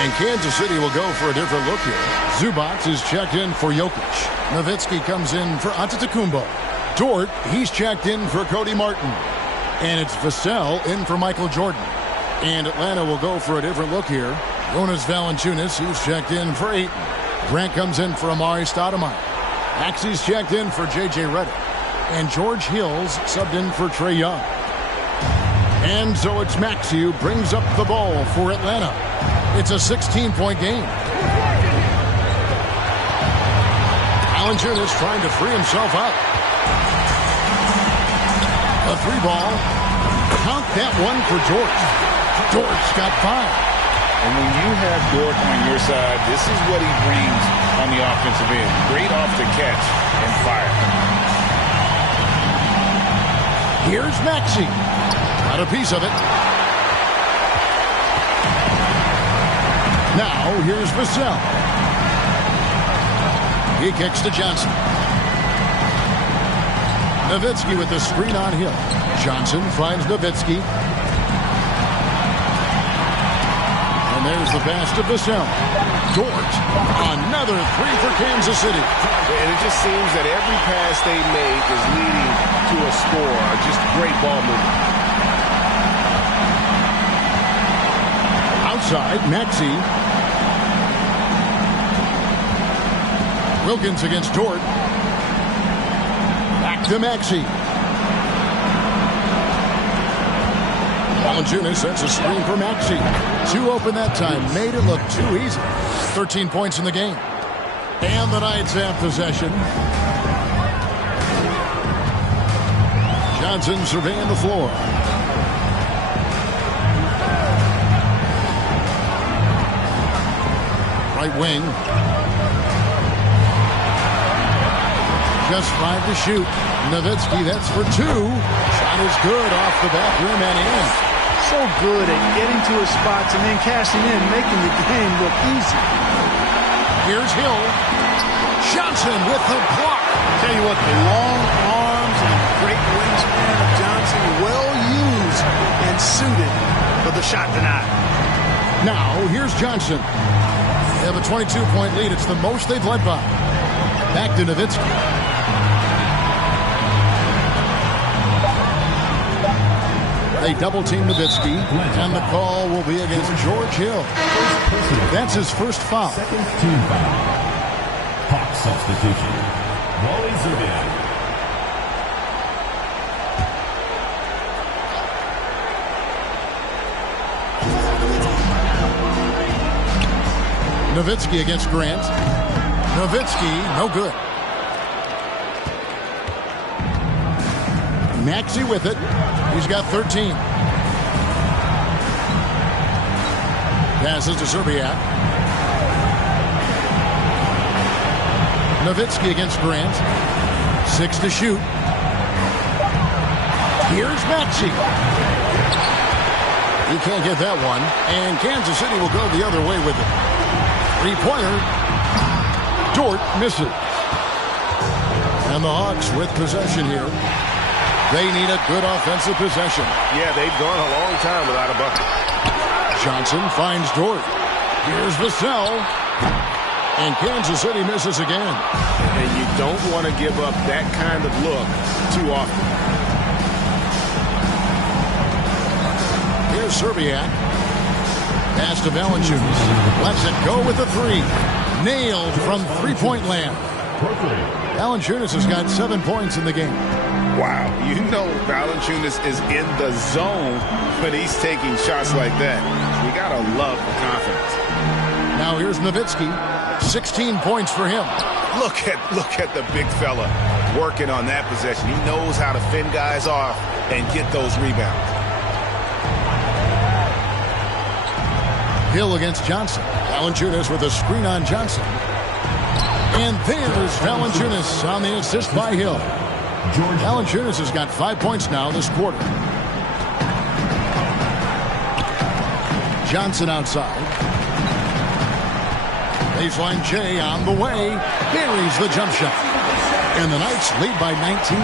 And Kansas City will go for a different look here. Zubac is checked in for Jokic. Nowitzki comes in for Antetokounmpo. Dort, he's checked in for Cody Martin. And it's Vassell in for Michael Jordan. And Atlanta will go for a different look here. Jonas Valanciunas, he's checked in for Ayton. Grant comes in for Amari Stoudemire. Maxey's checked in for J.J. Redick. And George Hill's subbed in for Trae Young. And so it's Maxey who brings up the ball for Atlanta. It's a 16-point game. Valanciunas trying to free himself up. A 3-ball. Count that one for Dort. Dort's got 5. And when you have Dort on your side, this is what he brings on the offensive end. Great off the catch and fire. Here's Maxey. Got a piece of it. Now, here's Vassell. He kicks to Johnson. Nowitzki with the screen on Hill. Johnson finds Nowitzki. And there's the pass to Vassell. Dort, another 3 for Kansas City. And it just seems that every pass they make is leading to a score. Just great ball movement. Outside, Maxey. Wilkins against Dort. Back to Maxey. Valanciunas sets a screen for Maxey. Too open that time. Made it look too easy. 13 points in the game. And the Knights have possession. Johnson surveying the floor. Right wing. Just 5 to shoot. Nowitzki, that's for 2. Shot is good off the back rim and in. So good at getting to his spots and then cashing in, making the game look easy. Here's Hill. Johnson with the block. Tell you what, the long arms and great wingspan of Johnson, well used and suited for the shot tonight. Now, here's Johnson. They have a 22-point lead. It's the most they've led by. Back to Nowitzki. They double-team Nowitzki, and the call will be against George Hill. That's his first foul. Second team foul. Hawk substitution. Wally Zubac. Nowitzki against Grant. Nowitzki, no good. Maxey with it. He's got 13. Passes to Serbiak. Nowitzki against Grant. 6 to shoot. Here's Maxey. He can't get that one. And Kansas City will go the other way with it. 3-pointer. Dort misses. And the Hawks with possession here. They need a good offensive possession. Yeah, they've gone a long time without a bucket. Johnson finds Dort. Here's Vassell. And Kansas City misses again. And you don't want to give up that kind of look too often. Here's Serbiak. Pass to Valanciunas. Lets it go with the 3. Nailed from three-point land. Valanciunas has got 7 points in the game. Wow, you know Valanciunas is in the zone when he's taking shots like that. You got to love the confidence. Now here's Nowitzki. 16 points for him. Look at the big fella working on that possession. He knows how to fend guys off and get those rebounds. Hill against Johnson. Valanciunas with a screen on Johnson. And there's Valanciunas on the assist by Hill. Valanciunas has got 5 points now this quarter. Johnson outside. Baseline J on the way. Buries the jump shot. And the Knights lead by 19.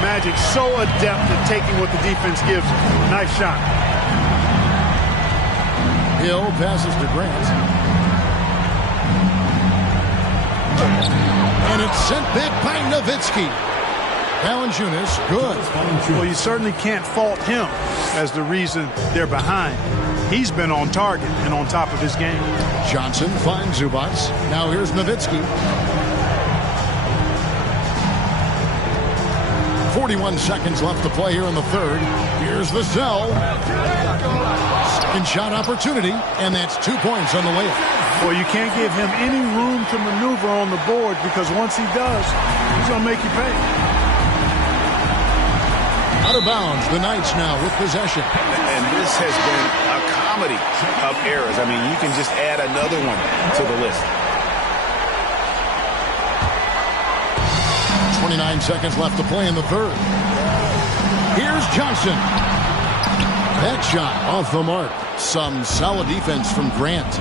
Magic so adept at taking what the defense gives him. Nice shot. Hill passes to Grant. And it's sent back by Nowitzki. Valanciunas, good. Well, you certainly can't fault him as the reason they're behind. He's been on target and on top of his game. Johnson finds Zubac. Now here's Nowitzki. 41 seconds left to play here in the third. Here's Vassell. Second shot opportunity, and that's 2 points on the layup. Well, you can't give him any room to maneuver on the board because once he does, he's going to make you pay. Out of bounds, the Knights now with possession. And this has been a comedy of errors. I mean, you can just add another one to the list. 29 seconds left to play in the third. Here's Johnson. That shot off the mark. Some solid defense from Grant.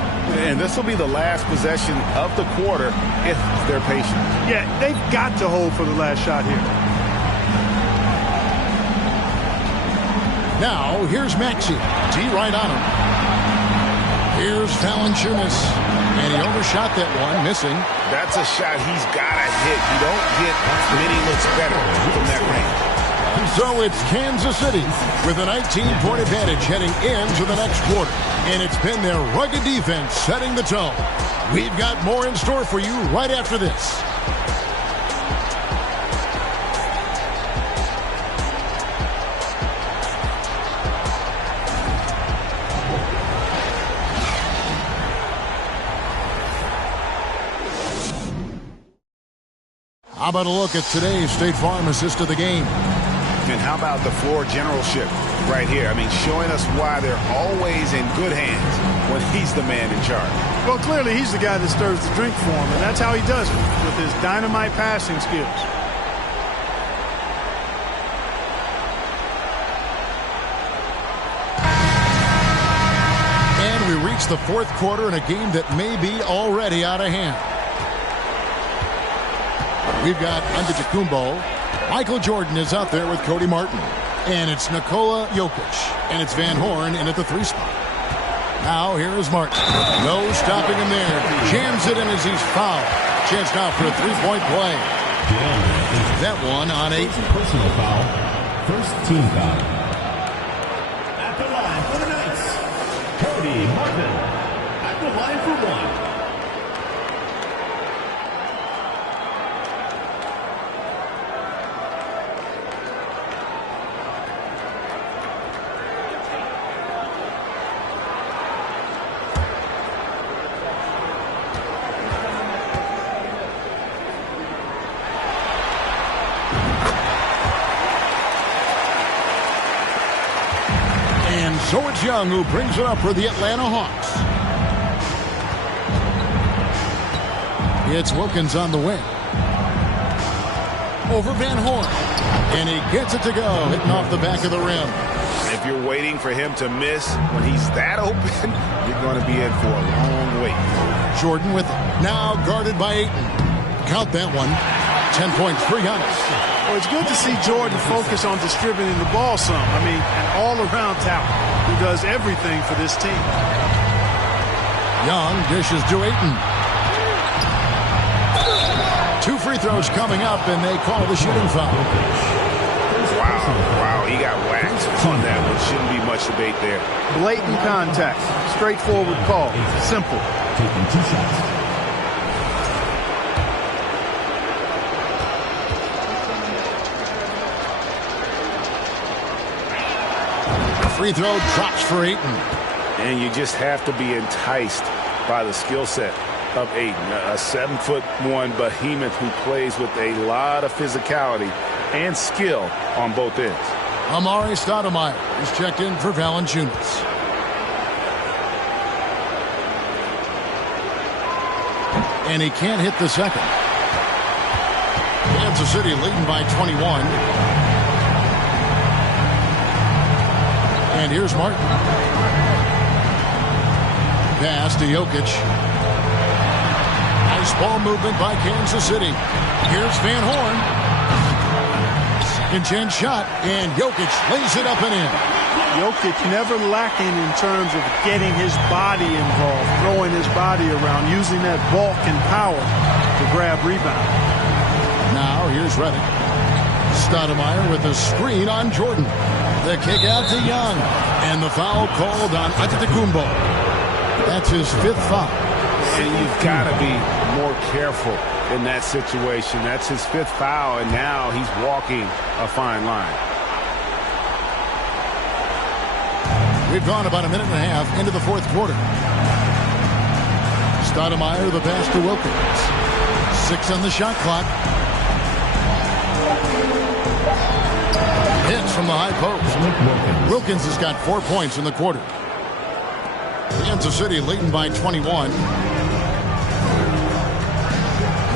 And this will be the last possession of the quarter if they're patient. Yeah, they've got to hold for the last shot here. Now, here's Maxey. D right on him. Here's Valanciunas. And he overshot that one, missing. That's a shot he's got to hit. You don't get many looks better from that range. So it's Kansas City with a 19-point advantage heading into the next quarter. And it's been their rugged defense setting the tone. We've got more in store for you right after this. How about a look at today's State Farm assist of the game? And how about the floor generalship right here? I mean, showing us why they're always in good hands when he's the man in charge. Well, clearly he's the guy that stirs the drink for him, and that's how he does it, with his dynamite passing skills. And we reach the fourth quarter in a game that may be already out of hand. We've got Antetokounmpo. Michael Jordan is out there with Cody Martin. And it's Nikola Jokic. And it's Van Horn in at the 3 spot. Now here is Martin. No stopping him there. Jams it in as he's fouled. Chance now for a 3-point play. That one on 8. Personal foul. First team foul. At the line for the Knights, Cody Martin. At the line for 1. So it's Young who brings it up for the Atlanta Hawks. It's Wilkins on the wing. Over Van Horn. And he gets it to go, hitting off the back of the rim. If you're waiting for him to miss when he's that open, you're going to be in for a long wait. Jordan with it. Now guarded by Ayton. Count that one. 10 points for Giannis. Well, it's good to see Jordan focus on distributing the ball some. I mean, an all-around talent who does everything for this team. Young dishes to Ayton. 2 free throws coming up, and they call the shooting foul. Wow, he got whacked on that one. Shouldn't be much debate there. Blatant contact. Straightforward call. Simple. Taking 2 shots. Free throw drops for Ayton. And you just have to be enticed by the skill set of Ayton. A 7'1" behemoth who plays with a lot of physicality and skill on both ends. Amari Stoudemire is checked in for Valanciunas. And he can't hit the second. Kansas City leading by 21. And here's Martin. Pass to Jokic. Nice ball movement by Kansas City. Here's Van Horn. Second chance shot, and Jokic lays it up and in. Jokic never lacking in terms of getting his body involved, throwing his body around, using that bulk and power to grab rebound. Now here's Redick. Stoudemire with the screen on Jordan. The kick out to Young. And the foul called on Antetokounmpo. That's his 5th foul. And you've got to be more careful in that situation. That's his 5th foul, and now he's walking a fine line. We've gone about a minute and a half into the 4th quarter. Stoudemire, the pass to Wilkins. 6 on the shot clock. Hits from the high post. Wilkins has got 4 points in the quarter. Kansas City leading by 21.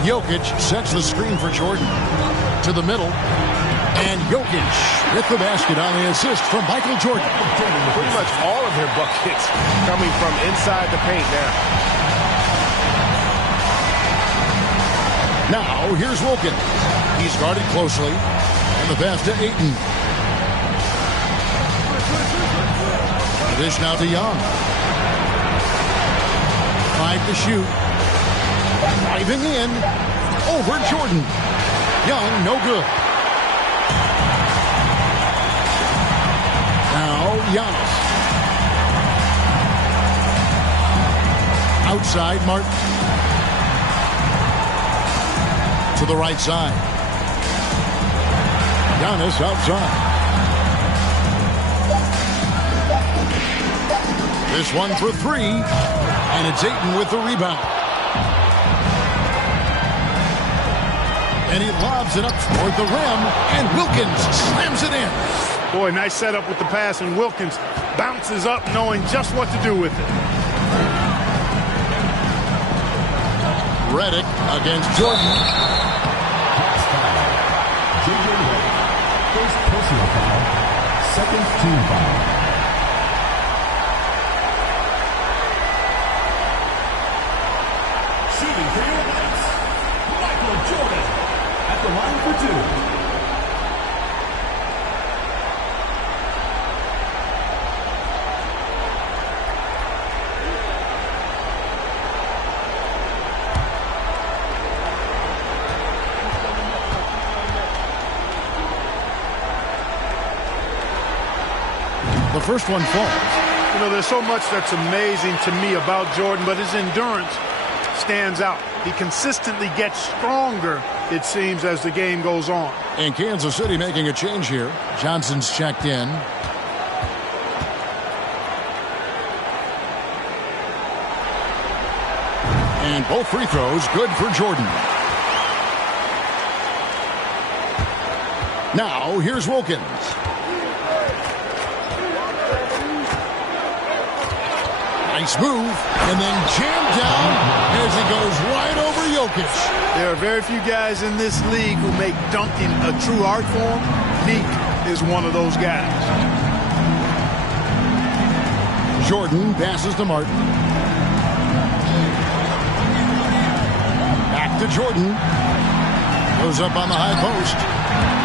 Jokic sets the screen for Jordan. To the middle. And Jokic with the basket on the assist from Michael Jordan. Pretty much all of their buckets coming from inside the paint now. Now, here's Wilkins. He's guarded closely. And the pass to Ayton. Dish now to Young. 5 to shoot. Driving in. Over Jordan. Young, no good. Now, Giannis. Outside, Martin. To the right side. Giannis outside. This one for 3. And it's Ayton with the rebound. And he lobs it up toward the rim. And Wilkins slams it in. Boy, nice setup with the pass, and Wilkins bounces up knowing just what to do with it. Redick against Jordan. First personal foul, 2nd team foul. Shooting for your Knights, Michael Jordan at the line for 2. The first one falls. You know, there's so much that's amazing to me about Jordan, but his endurance stands out. He consistently gets stronger, it seems, as the game goes on. And Kansas City making a change here. Johnson's checked in. And both free throws good for Jordan. Now, here's Wilkins. Nice move, and then jammed down as he goes right over Jokic. There are very few guys in this league who make dunking a true art form. Meek is one of those guys. Jordan passes to Martin. Back to Jordan. Goes up on the high post.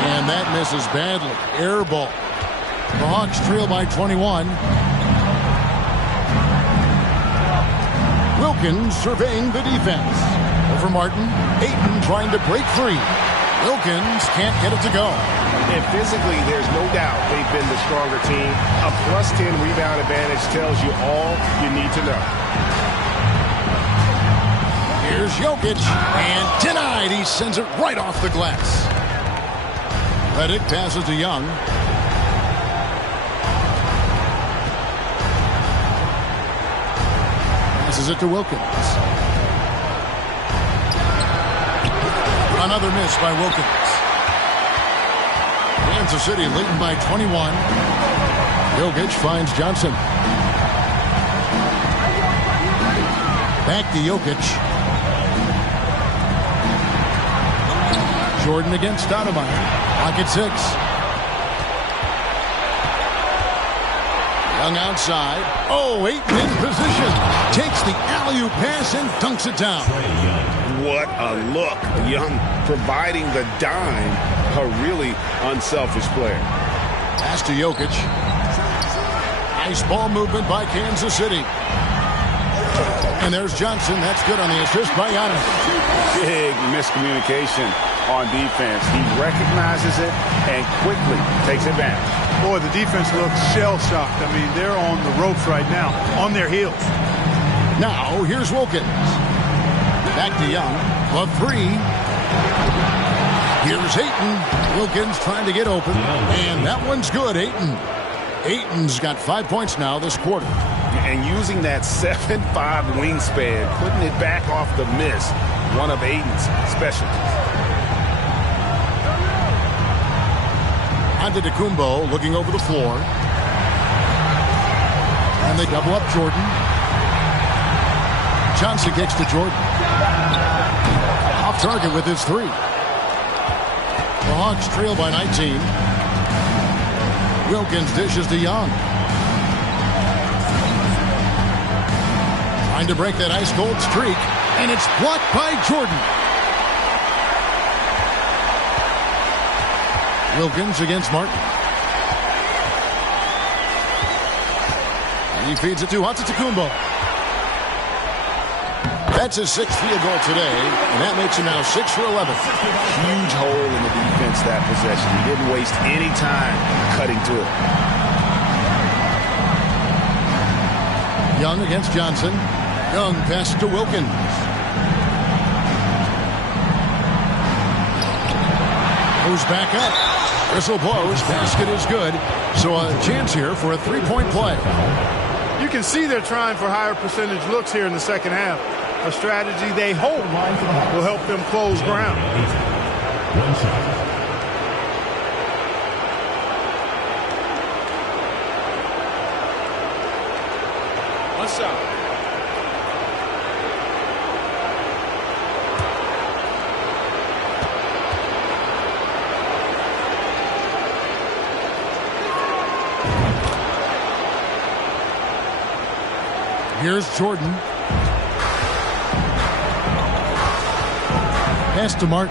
And that misses badly. Air ball. The Hawks trail by 21. Wilkins surveying the defense. Over Martin. Ayton trying to break free. Wilkins can't get it to go. And physically, there's no doubt they've been the stronger team. A +10 rebound advantage tells you all you need to know. Here's Jokic, and denied. He sends it right off the glass. Redick passes to Young. Passes it to Wilkins. Another miss by Wilkins. Kansas City leading by 21. Jokic finds Johnson. Back to Jokic. Jordan against Stoudemire. Pocket 6. Young outside. Oh, Ayton in position. Takes the alley-oop pass and dunks it down. What a look. Young providing the dime. A really unselfish player. Pass to Jokic. Nice ball movement by Kansas City. And there's Johnson. That's good on the assist by Giannis. Big miscommunication on defense. He recognizes it and quickly takes advantage. Boy, the defense looks shell-shocked. I mean, they're on the ropes right now, on their heels. Now, here's Wilkins. Back to Young. A three. Here's Ayton. Wilkins trying to get open. And that one's good, Ayton. Ayton's got 5 points now this quarter. And using that 7'5" wingspan, putting it back off the miss, one of Ayton's specialties. Antetokounmpo looking over the floor. And they double up Jordan. Johnson kicks to Jordan. Off target with his three. The Hawks trail by 19. Wilkins dishes to Young. Trying to break that ice-cold streak. And it's blocked by Jordan. Wilkins against Martin. He feeds it to Antetokounmpo. That's his 6th field goal today, and that makes him now 6 for 11. Huge hole in the defense that possession. He didn't waste any time cutting to it. Young against Johnson. Young passes to Wilkins. Goes back up. Whistle blows. Basket is good. So a chance here for a three-point play. You can see they're trying for higher percentage looks here in the second half. A strategy they hope will help them close ground. One shot. What's up? Here's Jordan. Pass to Martin.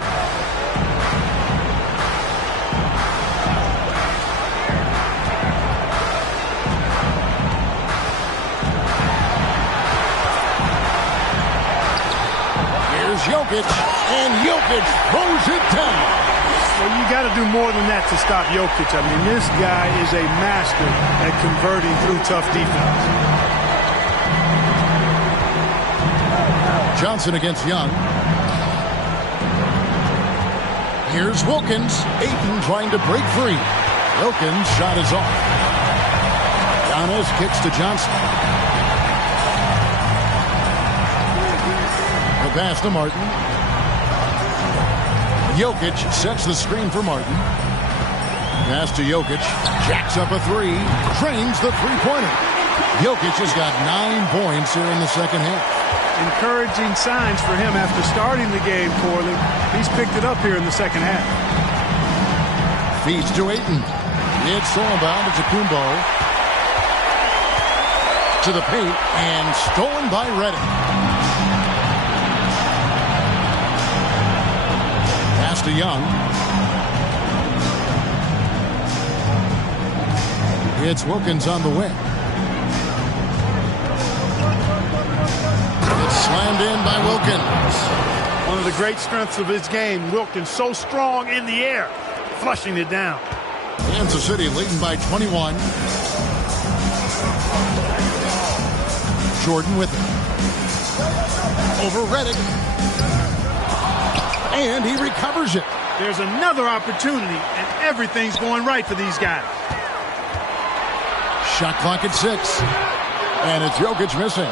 Here's Jokic, and Jokic throws it down. Well, you got to do more than that to stop Jokic. I mean, this guy is a master at converting through tough defense. Johnson against Young. Here's Wilkins. Ayton trying to break free. Wilkins' shot is off. Giannis kicks to Johnson. The pass to Martin. Jokic sets the screen for Martin. Pass to Jokic. Jacks up a three. Trains the three-pointer. Jokic has got 9 points here in the second half. Encouraging signs for him after starting the game poorly. He's picked it up here in the second half. Feeds to Ayton. It's thrown bound to Kumbo. To the paint and stolen by Reddick. Pass to Young. It's Wilkins on the wing. Slammed in by Wilkins. One of the great strengths of his game, Wilkins so strong in the air, flushing it down. Kansas City leading by 21. Jordan with it. Over Reddick. And he recovers it. There's another opportunity, and everything's going right for these guys. Shot clock at 6. And it's Jokic missing.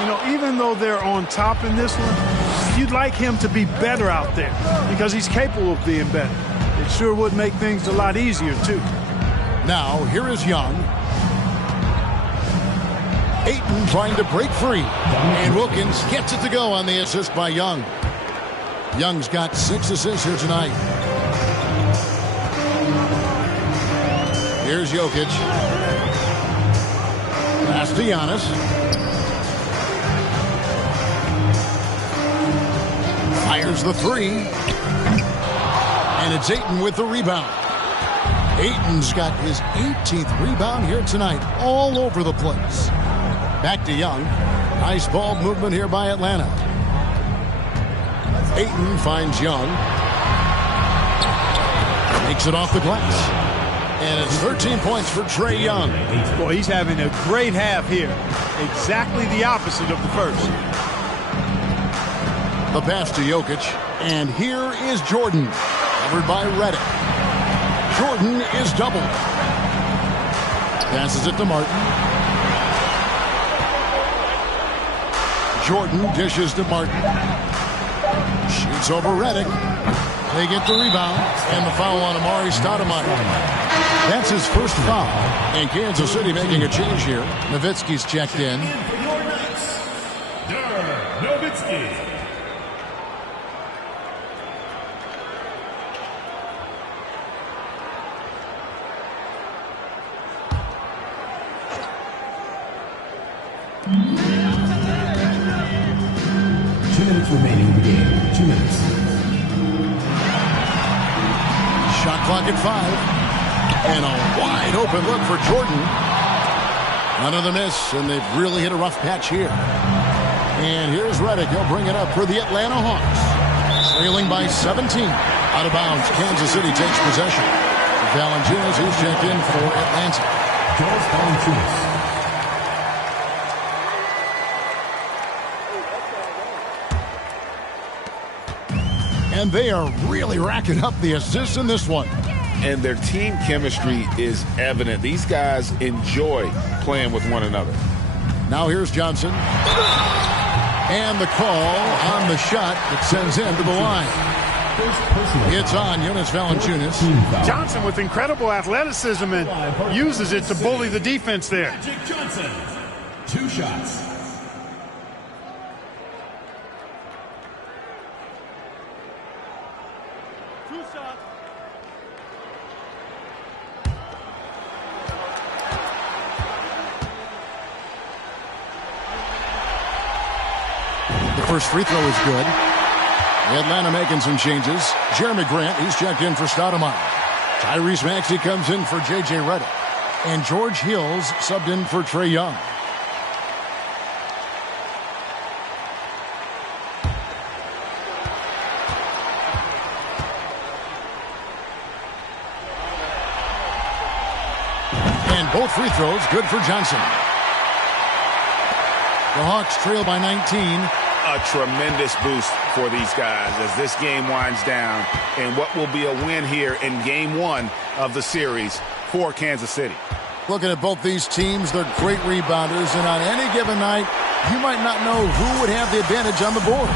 You know, even though they're on top in this one, you'd like him to be better out there because he's capable of being better. It sure would make things a lot easier, too. Now, here is Young. Ayton trying to break free. And Wilkins gets it to go on the assist by Young. Young's got 6 assists here tonight. Here's Jokic. Pass to Giannis. Fires the three. And it's Ayton with the rebound. Ayton's got his 18th rebound here tonight, all over the place. Back to Young. Nice ball movement here by Atlanta. Ayton finds Young. Takes it off the glass. And it's 13 points for Trae Young. Boy, he's having a great half here. Exactly the opposite of the first. The pass to Jokic. And here is Jordan. Covered by Redick. Jordan is doubled. Passes it to Martin. Jordan dishes to Martin. Shoots over Redick. They get the rebound. And the foul on Amari Stoudemire. That's his first foul. And Kansas City making a change here. Nowitzki's checked in. Nowitzki. Remaining in the game. 2 minutes. Shot clock at 5. And a wide open look for Jordan. Another miss, and they've really hit a rough patch here. And here's Redick. He'll bring it up for the Atlanta Hawks. Trailing by 17. Out of bounds. Kansas City takes possession. Valanciunas, who's checked in for Atlanta. Charles Valanciunas. And they are really racking up the assists in this one. And their team chemistry is evident. These guys enjoy playing with one another. Now here's Johnson. And the call on the shot that sends him to the line. It's on Jonas Valanciunas. Johnson with incredible athleticism and uses it to bully the defense there. Magic Johnson. 2 shots. First free throw is good. Atlanta making some changes. Jeremy Grant, he's checked in for Stoudemire. Tyrese Maxey comes in for J.J. Redick. And George Hill's subbed in for Trae Young. And both free throws good for Johnson. The Hawks trail by 19. A tremendous boost for these guys as this game winds down and what will be a win here in game 1 of the series for Kansas City. Looking at both these teams, they're great rebounders, and on any given night, you might not know who would have the advantage on the board.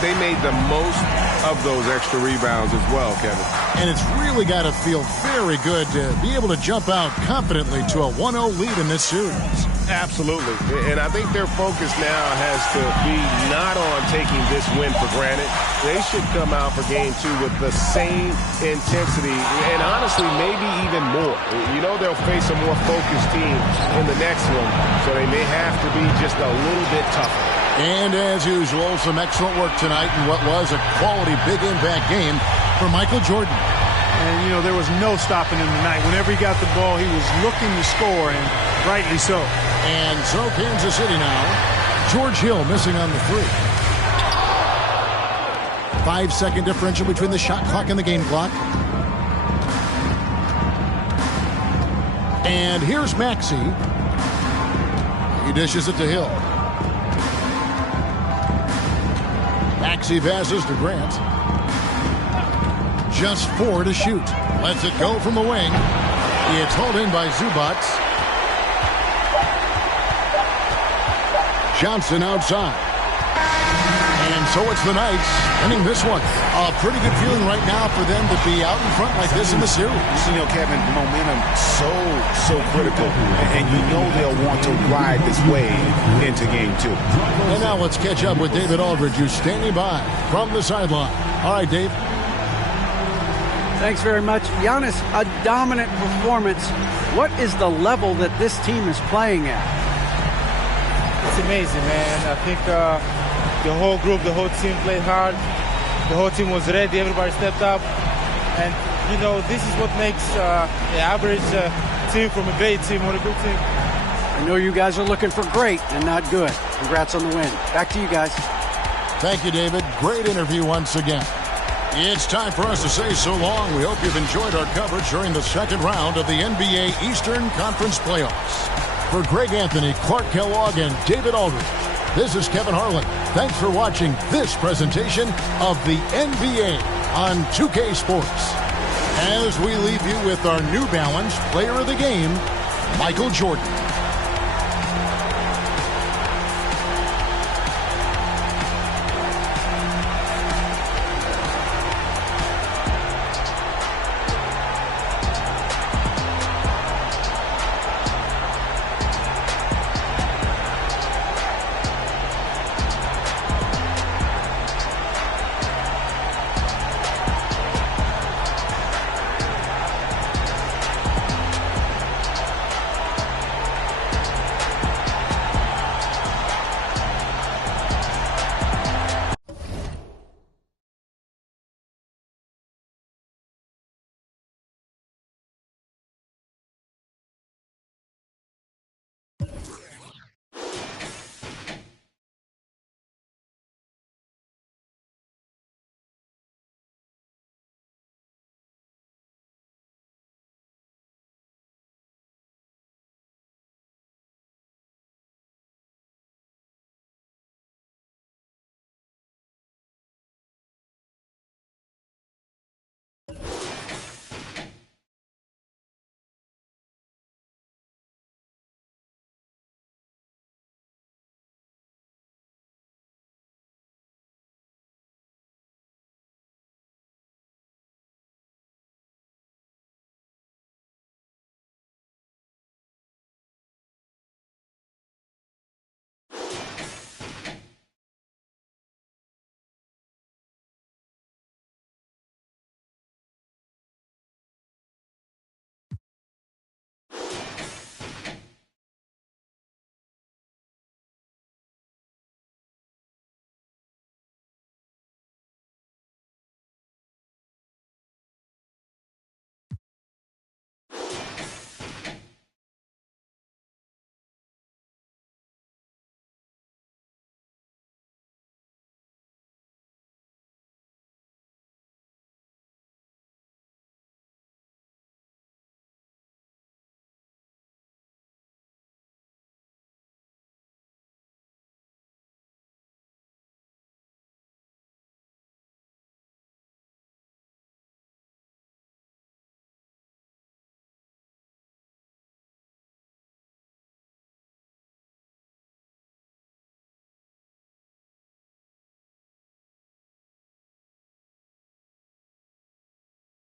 They made the most of those extra rebounds as well, Kevin. And it's really got to feel very good to be able to jump out confidently to a 1-0 lead in this series. Absolutely. And I think their focus now has to be not on taking this win for granted. They should come out for game 2 with the same intensity and honestly maybe even more. You know they'll face a more focused team in the next one, so they may have to be just a little bit tougher. And as usual, some excellent work tonight in what was a quality big impact game for Michael Jordan. And, you know, there was no stopping him tonight. Whenever he got the ball, he was looking to score, and rightly so. And so Kansas City now. George Hill missing on the 3. 5-second differential between the shot clock and the game clock. And here's Maxey. He dishes it to Hill. Maxey passes to Grant. Just 4 to shoot. Lets it go from the wing. It's hauled in by Zubac. Johnson outside. And so it's the Knights winning this one. A pretty good feeling right now for them to be out in front like this in the series. You know, Kevin, momentum so critical. And you know they'll want to ride this wave into game 2. And now let's catch up with David Aldridge, who's standing by from the sideline. All right, Dave. Thanks very much. Giannis, a dominant performance. What is the level that this team is playing at? It's amazing, man. I think the whole group, the whole team played hard. The whole team was ready. Everybody stepped up. And you know, this is what makes an average team from a great team or a good team. I know you guys are looking for great and not good. Congrats on the win. Back to you guys. Thank you, David. Great interview once again. It's time for us to say so long. We hope you've enjoyed our coverage during the second round of the NBA Eastern Conference Playoffs. For Greg Anthony, Clark Kellogg, and David Aldridge, this is Kevin Harlan. Thanks for watching this presentation of the NBA on 2K Sports. As we leave you with our New Balance Player of the Game, Michael Jordan.